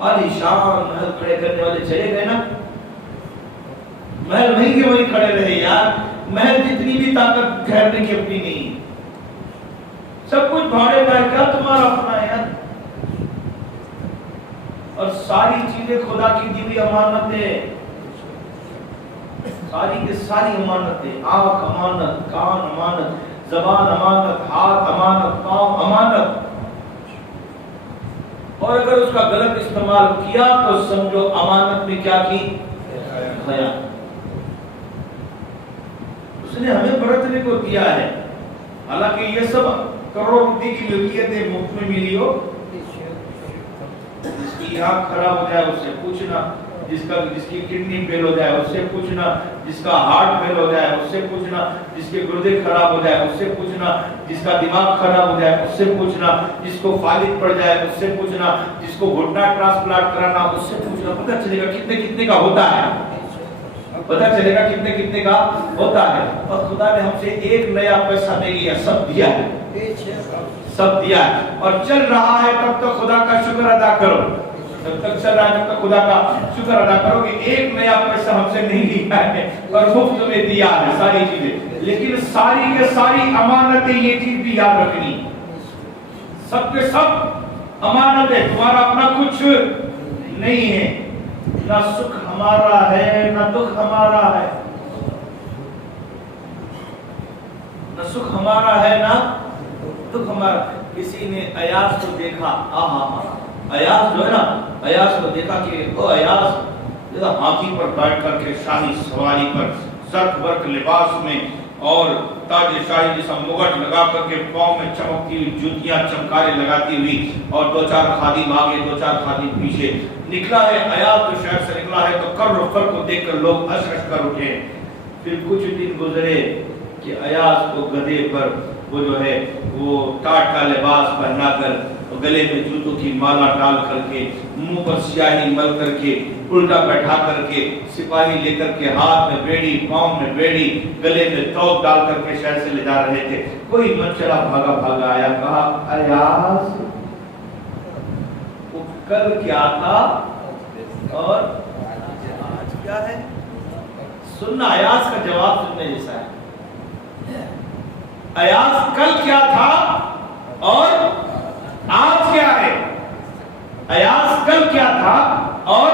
عالی شان محل کھڑے کرنے والے چلے گئے نا، محل وہیں کے وہیں کھڑے رہے یار. محل جتنی بھی طاقت ٹھہرنے کی اپنی نہیں، سب کچھ بھاڑے کا ہے. کیا تمہارا اپنا ہے یار؟ اور ساری چیزیں خدا کی دی ہوئی امانت ہے، ساری کی ساری امانت ہے. آنکھ امانت، کان امانت، زبان امانت، ہاتھ امانت، پاؤں امانت. اور اگر اس کا غلط استعمال کیا تو سمجھو امانت میں کیا کی؟ خیانت. اس نے ہمیں برتنے کو دیا ہے، حالانکہ یہ سب کروڑ روپے کی ملکیتیں مفت میں ملی ہو. جس کی آنکھ خراب ہو جائے اس سے پوچھنا، جس کی کڈنی فیل ہو جائے اس سے پوچھنا، جس کا ہارٹ فیل ہو جائے اس سے پوچھنا، جس کے گردے خراب ہو جائے اس سے پوچھنا، جس کا دماغ خراب ہو جائے اس سے پوچھنا، جس کو فالج پڑ جائے اس سے پوچھنا، جس کو گھٹنا ٹرانسپلانٹ کرانا اس سے پوچھنا. پتہ چلے گا کتنے کتنے کا ہوتا ہے، پتہ چلے گا کتنے کتنے کا ہوتا ہے. اور خدا نے ہم سے ایک نیا پیسہ نہیں لیا، سب دیا ہے، سب دیا ہے. اور چل رہا ہے تب تک خدا کا شکر ادا کرو، جب تک چل رہا ہے تب تک خدا کا شکر ادا کرو کہ ایک نیا پیسہ ہم سے نہیں لیا ہے اور مفت میں دیا ہے ساری چیزیں. لیکن ساری کے ساری امانتیں، یہ چیز بھی یاد رکھنی، سب کے سب امانت ہے. تمہارا اپنا کچھ نہیں ہے، نہ سکھ ہمارا ہے نہ دکھ ہمارا ہے، نہ سکھ ہمارا ہے نہ دکھ ہمارا. کسی نے ایاز کو دیکھا، ایاز جو ہے نا، ایاز کو دیکھا کہ وہ ایاز ہاتھی پر بیٹھ کر کے شاہی سواری پر زرق برق لباس میں اور تاج شاہی جیسا مگٹ لگا کر کے پاؤں میں چمکتی ہوئی جوتیاں چمکارے لگاتی ہوئی، اور 2-4 خادم آگے 2-4 خادم پیچھے نکلا ہے. ایاز تو شہر سے نکلا ہے تو کر و فر کو دیکھ کر لوگ اشش کر اٹھے. پھر کچھ دن گزرے کہ ایاز کو گدھے پر وہ جو ہے وہ ٹاٹ کا لباس پہنا کر، گلے میں جوتوں کی مالا ڈال کر کے، منہ پر سیاہی مل کر کے، الٹا بیٹھا کر کے، سپاہی لے کر کے، ہاتھ میں بیڑی، پاؤں میں بیڑی، گلے میں توق ڈال کر کے شہر سے لے جا رہے تھے۔ کوئی منچلا بھاگا بھاگا آیا، کہا ایاز وہ کل کیا تھا اور آج کیا ہے؟ سننا ایاز کا جواب سننے جیسا ہے۔ ایاز کل کیا تھا اور آج کیا ہے؟ ایاز کل کیا تھا اور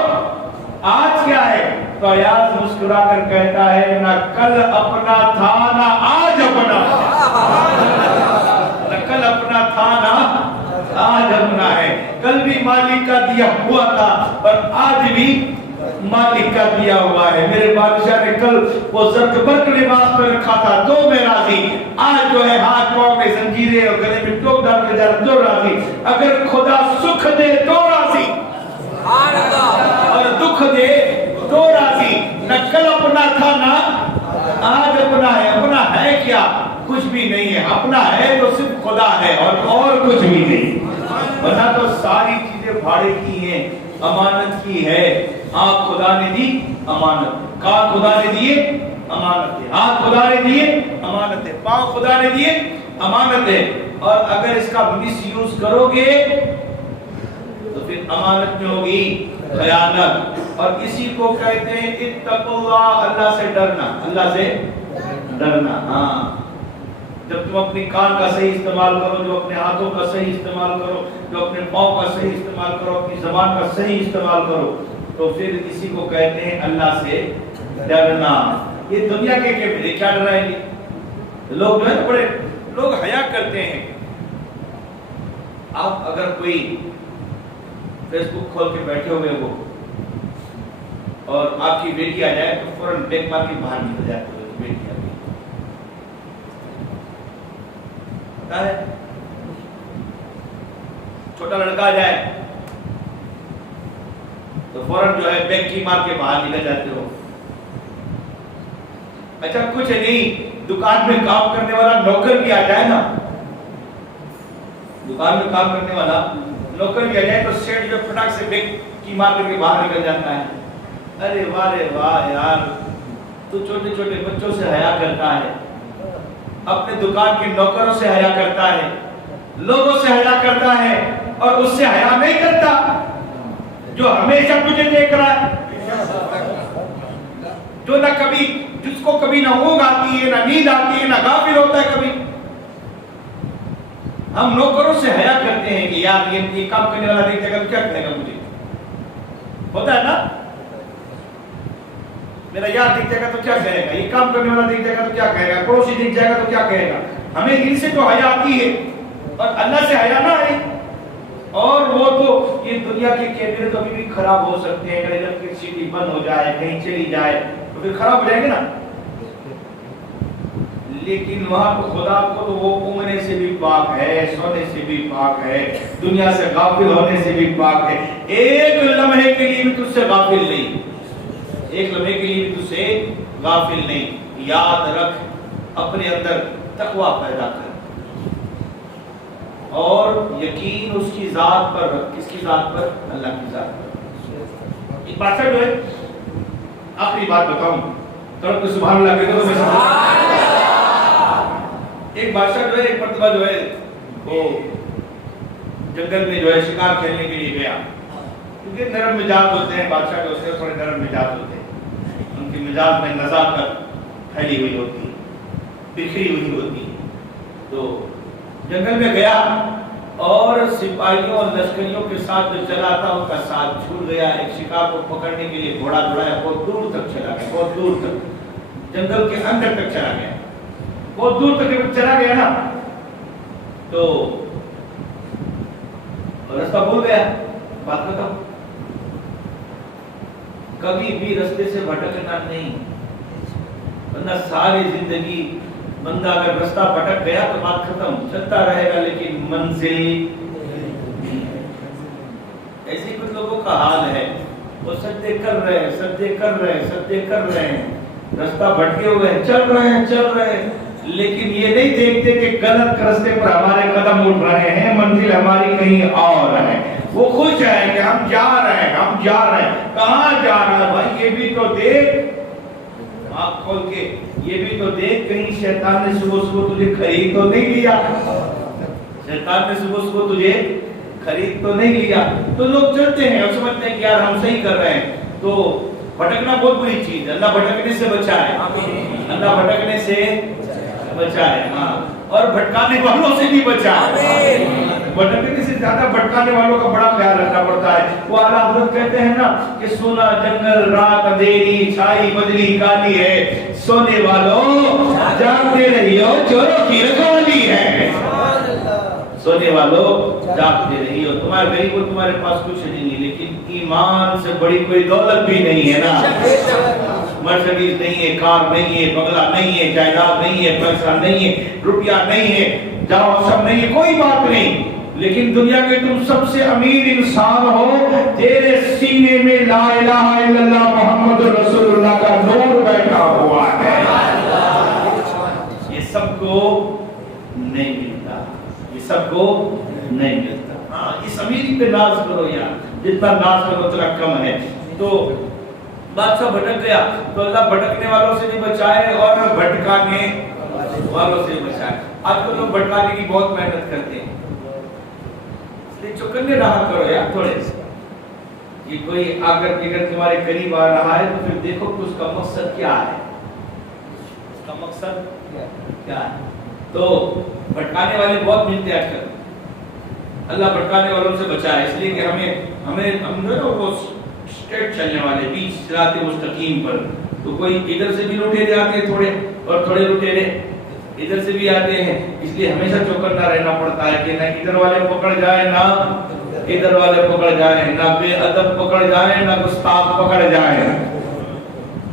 آج کیا ہے؟ تو ایاز مسکرا کر کہتا ہے نہ کل اپنا تھا نہ آج اپنا، نہ کل اپنا تھا نہ آج اپنا ہے۔ کل بھی مالک کا دیا ہوا تھا اور آج بھی مالک کا دیا ہوا ہے۔ میرے بادشاہ نے کل وہ زرق برق لباس پر رکھا تھا تو میں راضی، آج جو ہے ہاتھ پاؤں میں زنجیریں اور گلے میں ٹوپ ڈال کے جا رہا تو راضی۔ اگر خدا سکھ دے تو راضی اور دکھ دے تو راضی۔ نہ کل اپنا تھا نہ آج اپنا ہے۔ اپنا ہے کیا؟ کچھ بھی نہیں ہے۔ اپنا ہے تو صرف خدا ہے اور کچھ بھی نہیں، ورنہ تو ساری چیزیں بھاڑے کی ہیں، امانت کی ہے۔ آنکھ خدا نے دی امانت، کان خدا نے دیے امانت ہے، ہاتھ خدا نے دیے امانت ہے، پاؤں خدا نے دیے امانت ہے۔ اور اگر اس کا مس یوز کرو گے تو پھر امانت میں ہوگی خیانت، اور اسی کو کہتے ہیں اتقوا اللہ، اللہ سے ڈرنا، اللہ سے ڈرنا۔ ہاں، جب تم اپنی کان کا صحیح استعمال کرو، جو اپنے ہاتھوں کا صحیح استعمال کرو، جو اپنے پاؤں کا صحیح استعمال کرو، اپنی زبان کا صحیح استعمال کرو، تو پھر اسی کو کہتے ہیں اللہ سے ڈرنا۔ یہ دنیا کے میرے کیا ڈرائیں گے؟ لوگ جو ہے بڑے لوگ حیا کرتے ہیں۔ آپ اگر کوئی فیس بک کھول کے بیٹھے ہوئے ہو اور آپ کی بیٹی آ جائے تو فوراً بیک مار کے باہر نکل جاتے ہو، بیٹی آ گئی پتا ہے، چھوٹا لڑکا آ جائے تو فوراً جو ہے بیک کی مار کے باہر نکل جاتے ہو۔ اچھا کچھ نہیں، دکان میں کام کرنے والا نوکر بھی آ جائے نا، دکان میں کام کرنے والا نوکر بھی آ جائے تو سیٹ جو پٹاک سے بیک کی مار کر کے باہر نکل جاتا ہے۔ ارے واہ رے واہ یار، تو چھوٹے چھوٹے بچوں سے حیا کرتا ہے، اپنے دکان کے نوکروں سے حیا کرتا ہے، لوگوں سے حیا کرتا ہے، اور اس سے حیا نہیں کرتا جو ہمیشہ تجھے دیکھ رہا ہے، جو نہ کبھی، جس کو کبھی نہ اونگ آتی ہے، نہ نیند آتی ہے، نہ غافل ہوتا ہے کبھی۔ ہم نوکروں سے حیا کرتے ہیں کہ یار یہ کام کرنے والا دیکھ جائے گا تو کیا کہے گا مجھے، ہوتا ہے نا، میرا یار دیکھ جائے گا تو کیا کہے گا، یہ کام کرنے والا دیکھ جائے گا تو کیا کہے گا، پڑوسی دیکھ جائے گا تو کیا کہے گا۔ ہمیں ان سے تو حیا آتی ہے اور اللہ سے حیا نہ آئی، اور وہ تو یہ دنیا کے کیمرے تو ابھی بھی خراب ہو سکتے ہیں، اگر الیکٹرسٹی بند ہو جائے، کہیں چلی جائے تو پھر خراب ہو جائیں گے نا، لیکن وہاں تو خدا کو تو وہ اونگنے سے بھی پاک ہے، سونے سے بھی پاک ہے، دنیا سے غافل ہونے سے بھی پاک ہے۔ ایک لمحے کے لیے بھی تجھ سے غافل نہیں، ایک لمحے کے لیے بھی تجھ سے غافل نہیں۔ یاد رکھ، اپنے اندر تقوی پیدا کر اور یقین اس کی ذات پر رکھ۔ کس کی ذات پر؟ اللہ کی ذات پر۔ ایک بادشاہ جو ہے، آخری بات بتاؤں، تو سبحان اللہ کہتے تو میں سبحان اللہ۔ ایک بادشاہ جو ہے، ایک مرتبہ جو ہے وہ جنگل میں جو ہے شکار کھیلنے کے لیے گیا، کیونکہ نرم مزاج ہوتے ہیں بادشاہ جو ہوتے ہیں، تھوڑے نرم مزاج ہوتے ہیں، ان کی مزاج میں نزاکت پھیلی ہوئی ہوتی ہے، بکھری ہوئی ہوتی ہے۔ تو جنگل میں گیا اور سپاہیوں اور لشکریوں کے ساتھ جو چلا تھا ان کا ساتھ چھوٹ گیا۔ ایک شکار کو پکڑنے کے لیے گھوڑا دوڑایا، بہت دور تک چلا گیا، بہت دور تک، جنگل کے اندر تک چلا گیا، بہت دور تک چلا گیا نا، تو رستہ بھول گیا، بات ختم۔ کبھی بھی رستے سے بھٹکنا نہیں، ورنہ ساری زندگی بندہ اگر رستہ بھٹک گیا تو بات ختم، چلتا رہے گا لیکن منزل۔ ایسے ہی کچھ لوگوں کا حال ہے، وہ سجدے کر رہے ہیں، سجدے کر رہے ہیں، سجدے کر رہے ہیں، رستہ بھٹکے ہوئے ہیں، چل رہے ہیں، لیکن یہ نہیں دیکھتے کہ غلط راستے پر ہمارے قدم اٹھ رہے ہیں، منزل ہماری کہیں اور ہے۔ وہ خوش ہیں کہ ہم جا رہے ہیں، کہاں جا رہا ہے بھائی؟ یہ بھی تو دیکھ، آنکھ کھول کے یہ بھی تو دیکھ، کہیں شیطان نے صبح تجھے خرید تو نہیں لیا؟ شیطان نے صبح تجھے خرید تو نہیں لیا؟ تو لوگ چلتے ہیں اور سمجھتے ہیں کہ یار ہم صحیح کر رہے ہیں۔ تو بھٹکنا بہت بری چیز ہے، اللہ بھٹکنے سے بچائے، اللہ بھٹکنے سے بچائے، ہاں، اور بھٹکانے والوں سے بھی بچائے۔ بھٹکنے سے زیادہ بھٹکانے والوں کا بڑا خیال رکھنا پڑتا ہے۔ وہ اعلیٰ حضرت کہتے ہیں نا کہ سونا جنگل رات اندھیری چھائی بدلی کالی ہے، سونے والوں جاگتے رہیو چوروں کی رکھوالی ہے۔ سونے والوں جاگتے رہیو، تمہارے غریب کو تمہارے پاس کچھ نہیں ہے، لیکن ایمان سے بڑی کوئی دولت بھی نہیں ہے نا۔ مرسڈیز نہیں ہے، کار نہیں ہے، بنگلہ نہیں ہے، جائیداد نہیں ہے، پیسہ نہیں ہے، روپیہ نہیں ہے، جاؤ سب نہیں ہے، کوئی بات نہیں، لیکن دنیا کے تم سب سے امیر انسان ہو، تیرے سینے میں لا الہ الا اللہ محمد رسول اللہ کا نور بیٹھا ہوا ہے۔ یہ سب کو نہیں ملتا، یہ سب کو نہیں ملتا۔ ہاں، اس امیری پہ ناز کرو یار، جتنا ناز کرو اتنا کم ہے۔ تو بادشاہ بھٹک گیا تو اللہ بھٹکنے والوں سے بھی بچائے اور بھٹکانے والوں سے بچائے۔ آج کل لوگ بھٹکانے کی بہت محنت کرتے ہیں، اس لیے چوکنے رہا کرو یار تھوڑے سے، کہ کوئی اگر تمہارے قریب آ رہا ہے تو پھر دیکھو کہ اس کا مقصد کیا ہے، اس کا مقصد کیا ہے۔ تو بھٹکانے والے بہت ملتے ہیں آج کل، اللہ بھٹکانے والوں سے بچائے، اس لیے کہ ہم جو ہے وہ اسٹریٹ چلنے والے، بیچ صراط مستقیم پر، تو کوئی ادھر سے بھی لٹیرے آتے ہیں تھوڑے، اور تھوڑے لٹیرے ادھر سے بھی آتے ہیں، اس لیے ہمیشہ چوکنا رہنا پڑتا ہے کہ نہ ادھر والے پکڑ جائے نہ ادھر والے پکڑ جائے، نہ بے ادب پکڑ جائے نہ گستاخ پکڑ جائے،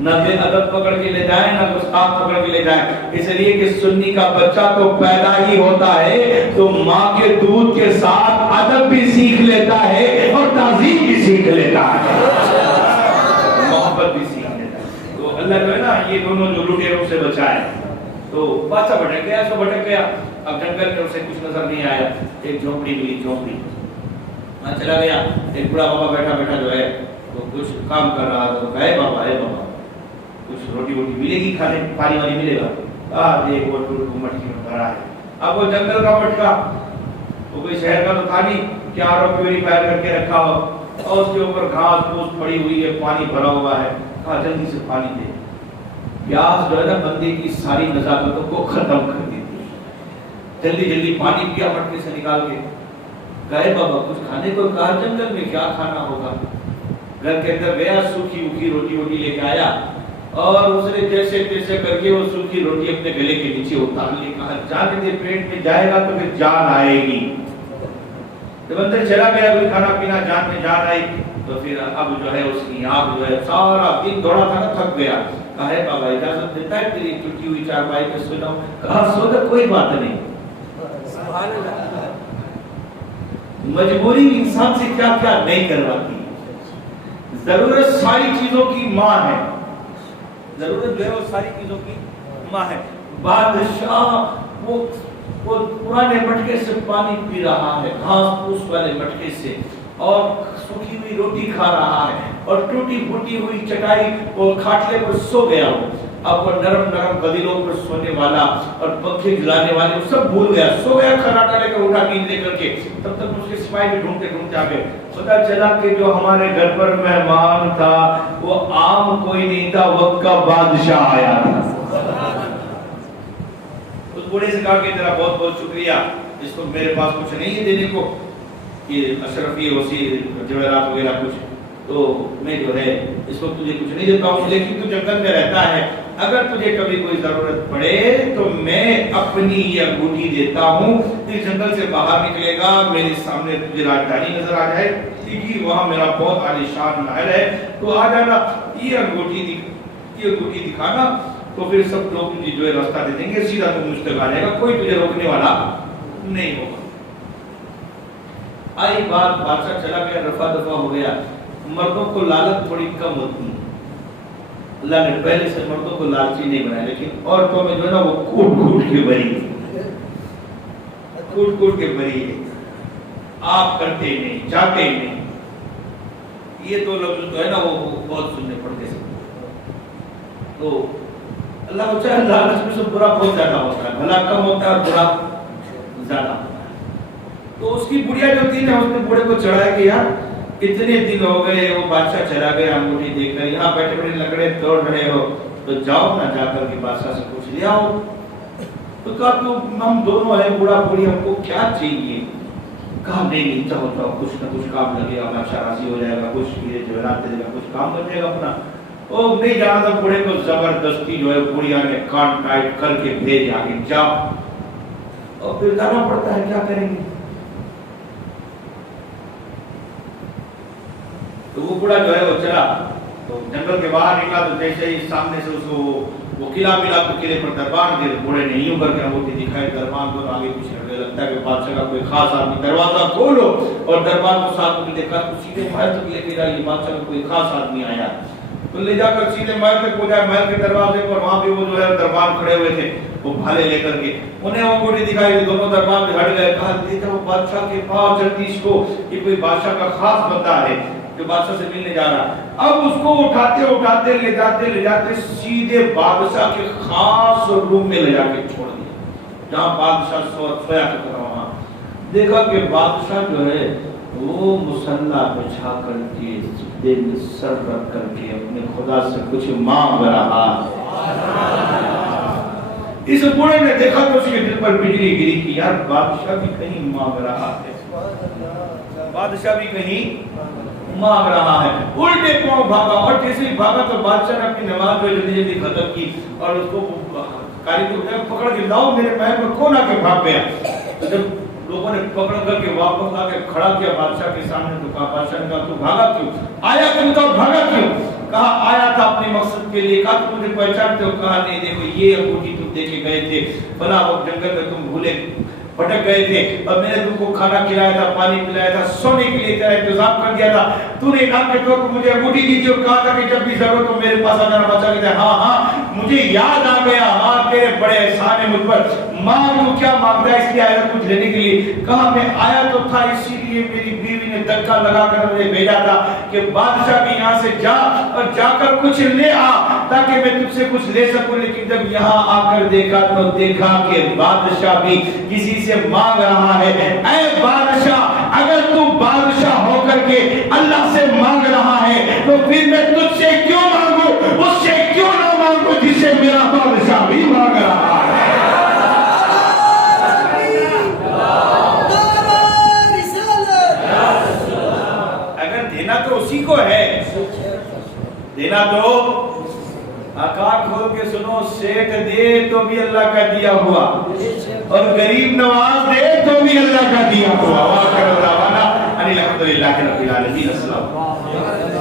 نہ بے ادب پکڑ کے لے جائے نہ گستاخ پکڑ کے لے جائے۔ اس لیے کہ سنی کا بچہ تو پیدا ہی ہوتا ہے تو ماں کے دودھ کے ساتھ ادب بھی سیکھ لیتا ہے اور تہذیب بھی سیکھ لیتا ہے، محبت بھی سیکھ لیتا ہے۔ تو اللہ جو ہے نا یہ دونوں جو لٹیروں سے بچائے۔ تو بادشاہ بھٹک گیا، سو بھٹک گیا، اب جنگل میں اسے کچھ نظر نہیں آیا، ایک جھونپڑی ملی، جھونپڑی وہاں چلا گیا، ایک بڑا بابا بیٹھا جو ہے وہ کچھ کام کر رہا تھا، تو کہا اے بابا کچھ روٹی ملے گی کھانے، پانی والی ملے گا؟ دیکھ وہ مٹکی میں بھرا ہے۔ اب وہ جنگل کا مٹکا، وہ کوئی شہر کا تو تھا نہیں کہ آر او پیوریفائر کر کے رکھا ہو، اور اس کے اوپر گھاس پھوس پڑی ہوئی ہے، پانی بھرا ہوا ہے۔ کہا جلدی سے پانی دے۔ پیاس جو ہے نا بندے کی ساری نزاکتوں کو ختم کر دیتی ہے۔ جلدی پانی پیا مٹکے سے نکال کے۔ کہے بابا کچھ کھانے کو؟ کہا جنگل میں کیا کھانا ہوگا۔ گھر کے اندر گیا، سوکھی اوکھی روٹی لے کے آیا، اور اس نے جیسے تیسے کر کے وہ سوکھی روٹی اپنے گلے کے نیچے اتار لی۔ کہا جانے دے، پیٹ میں جائے گا تو پھر جان آئے گی۔ جب اندر چلا گیا کوئی کھانا پینا، جان میں جان آئی، تو پھر اب جو ہے اس کی آنکھ جو ہے سارا دن دوڑا تھا نا، تھک گیا۔ کہا ہے بابا اجازت دیتا ہے تیری ٹوٹی ہوئی چارپائی پہ سو جاؤں؟ کہا سو جا، کوئی بات نہیں۔ سبحان اللہ۔ مجبوری انسان سے کیا کیا نہیں کرواتی۔ ضرورت ساری چیزوں کی ماں ہے، ضرورت جو ہے وہ ساری چیزوں کی ماں ہے۔ بادشاہ وہ پرانے مٹکے سے پانی پی رہا ہے، گھاس پھوس والے مٹکے سے، اور سوکھی ہوئی روٹی کھا رہا ہے، اور ٹوٹی پھوٹی ہوئی چٹائی اور کھاٹلے پر سو گیا ہو۔ اب وہ نرم گدیلوں پر سونے والا اور پنکھے جلانے والے وہ سب بھول گیا، سو گیا کھراٹا لے کر، اٹھا نیند لے کر کے۔ تب تک اس کے سپاہی بھی ڈھونڈتے آ گئے۔ پتا چلا کہ جو ہمارے گھر پر مہمان تھا وہ عام کوئی نہیں تھا، وقت کا بادشاہ آیا تھا۔ اس بوڑھے سے کہا کہ تیرا بہت بہت شکریہ، اس کو میرے پاس کچھ نہیں ہے دینے کو، یہ اشرفی وسیع جوہرات وغیرہ کچھ، تو میں جو ہے اس کو تجھے کچھ نہیں دیتا ہوں، لیکن تو جنگل میں رہتا ہے، اگر تجھے کبھی کوئی ضرورت پڑے تو میں اپنی یہ انگوٹھی دیتا ہوں، اس جنگل سے باہر نکلے گا، میرے سامنے تجھے راجدھانی نظر آ جائے گی، وہاں میرا بہت عالیشان محل ہے، تو آ جانا، یہ انگوٹھی دکھانا، تو پھر سب لوگ تجھے جو ہے راستہ دے دیں گے، سیدھا تم مجھ تک آ جائے گا، کوئی تجھے روکنے والا نہیں ہوگا۔ آئی بات، بادشاہ چلا گیا، رفع دفع ہو گیا۔ مردوں کو لالت تھوڑی کم ہوتی ہے، اللہ نے پہلے سے مردوں کو لالچی نہیں بنایا، لیکن عورتوں میں جو ہے نا وہ کوٹ کوٹ کے بری ہے، کوٹ کوٹ کے بری ہے، آپ کرتے نہیں، چاہتے نہیں، یہ دو لفظ جو ہے نا وہ بہت سننے پڑتے ہیں۔ تو اللہ کو چاہے لالچ میں سے برا بہت زیادہ ہوتا ہے، بھلا کم ہوتا ہے، برا زیادہ ہوتا ہے۔ تو اس کی بڑھیا جو تھی نا، اس نے بوڑھے کو چڑھایا کہ یار اتنے دن ہو گئے، وہ بادشاہ چلا گیا، انگوٹھی دیکھ رہے، یہاں بیٹھے بیٹھے لکڑے توڑ رہے ہو، تو جاؤ نہ، جا کر کے بادشاہ سے پوچھ لے آؤ۔ تو کہا تو ہم دونوں ہیں بوڑھا بوڑھی، ہم کو کیا چاہیے؟ کہا نہیں چاہو چاہو کچھ نہ کچھ کام لگے گا، بادشاہ راضی ہو جائے گا، کچھ یہ جوہرات دے گا، کچھ کام کر دے گا اپنا۔ وہ نہیں جانا تھا، بوڑھے کو زبردستی جو ہے بوڑھیا نے کان ٹائٹ کر کے بھیج آگے جاؤ، اور پھر جانا پڑتا ہے، کیا کریں گے؟ تو وہ بوڑھا جو ہے وہ چلا، تو جنگل کے باہر نکلا، تو جیسے ہی سامنے سے اس کو وہ قلعہ ملا، تو قلعے پر دربان دے، بوڑھے نے یوں کر کے انگوٹھی دکھائی، دربان کو آگے پیچھے ہٹ گئے، لگتا ہے کہ بادشاہ کا کوئی خاص آدمی، دروازہ کھولو، اور دربان کو ساتھ میں دیکھا تو سیدھے محل تک لے کے جا، یہ بادشاہ کا کوئی خاص آدمی آیا، تو لے جا کر سیدھے محل تک پہنچایا، محل کے دروازے پر وہاں بھی وہ جو ہے دربان کھڑے ہوئے تھے، وہ بھالے لے کر کے انہیں وہ انگوٹھی دکھائی، دونوں دربان میں ہٹ گئے، کہا دیکھا وہ بادشاہ کے پاس جلدی اس کو، یہ کوئی بادشاہ کا خاص بندہ ہے جو بادشاہ سے ملنے جا رہا۔ اب اس کو اٹھاتے لے جاتے سیدھے بادشاہ کے خاص روم میں لے جا کے چھوڑ دیا، جہاں بادشاہ سویا کرتا تھا۔ وہاں دیکھا کہ بادشاہ جو ہے وہ مصلی بچھا کر کے دل میں سر رکھ کر کے اپنے خدا سے کچھ مانگ رہا ہے۔ اس بوڑھے نے دیکھا تو اس کے دل پر بجلی گری کہ یار بادشاہ بھی کہیں مانگ رہا ہے، بادشاہ بھی کہیں مانگ رہا ہے۔ الٹے پاؤں بھاگا، اور جیسے ہی بھاگا تو بادشاہ نے اپنی نماز جو جلدی جلدی ختم کی، اور اس کو کاریگر نے پکڑ کے لاؤ میرے محل میں، کون آ کے بھاگ گیا؟ جب لوگوں نے پکڑ کر کے واپس آ کے کھڑا کیا بادشاہ کے سامنے، تو کہا، بادشاہ نے کہا تو بھاگا کیوں؟ آیا کیوں تھا اور بھاگا کیوں؟ کہا آیا تھا اپنے مقصد کے لیے۔ کہا تم مجھے پہچانتے ہو؟ کہا نہیں، دیکھو یہ انگوٹھی تم دے کے گئے تھے، فلاں وقت جنگل میں تم بھولے بھٹک گئے تھے، اور میں نے تم کو کھانا کھلایا تھا، پانی پلایا تھا، سونے کے لیے تیرا انتظام کر دیا تھا، تو نے انعام کے طور پر مجھے انگوٹھی دی تھی اور کہا تھا کہ جب بھی ضرورت ہو میرے پاس آ جانا۔ بادشاہ کہتا ہے ہاں مجھے یاد آ گیا، ہاں تیرے بڑے احسان ہے مجھ پر، مانگ تو کیا مانگتا ہے؟ اس لیے آیا کچھ لینے کے لیے۔ کہا میں آیا تو تھا اسی لیے میری بیوی نے دھکا لگا کر مجھے بھیجا تھا کہ بادشاہ کے یہاں سے جا اور جا کر کچھ لے آ تاکہ میں تجھ سے کچھ لے سکوں، لیکن جب یہاں آ کر دیکھا تو دیکھا کہ بادشاہ بھی کسی سے مانگ رہا ہے۔ اے بادشاہ، اگر تو بادشاہ ہو کر کے اللہ سے مانگ رہا ہے تو پھر میں تجھ سے کیوں مانگوں؟ اس سے کیوں نہ مانگوں جس سے میرا بادشاہ بھی مانگ رہا ہے۔ اگر دینا تو اسی کو ہے، دینا تو آکار کھول کے سنو، سیٹ دے تو بھی اللہ کا دیا ہوا، اور غریب نواز دے تو بھی اللہ کا دیا ہوا۔ وآخر دعوانا ان الحمد للہ رب العالمین۔ السلام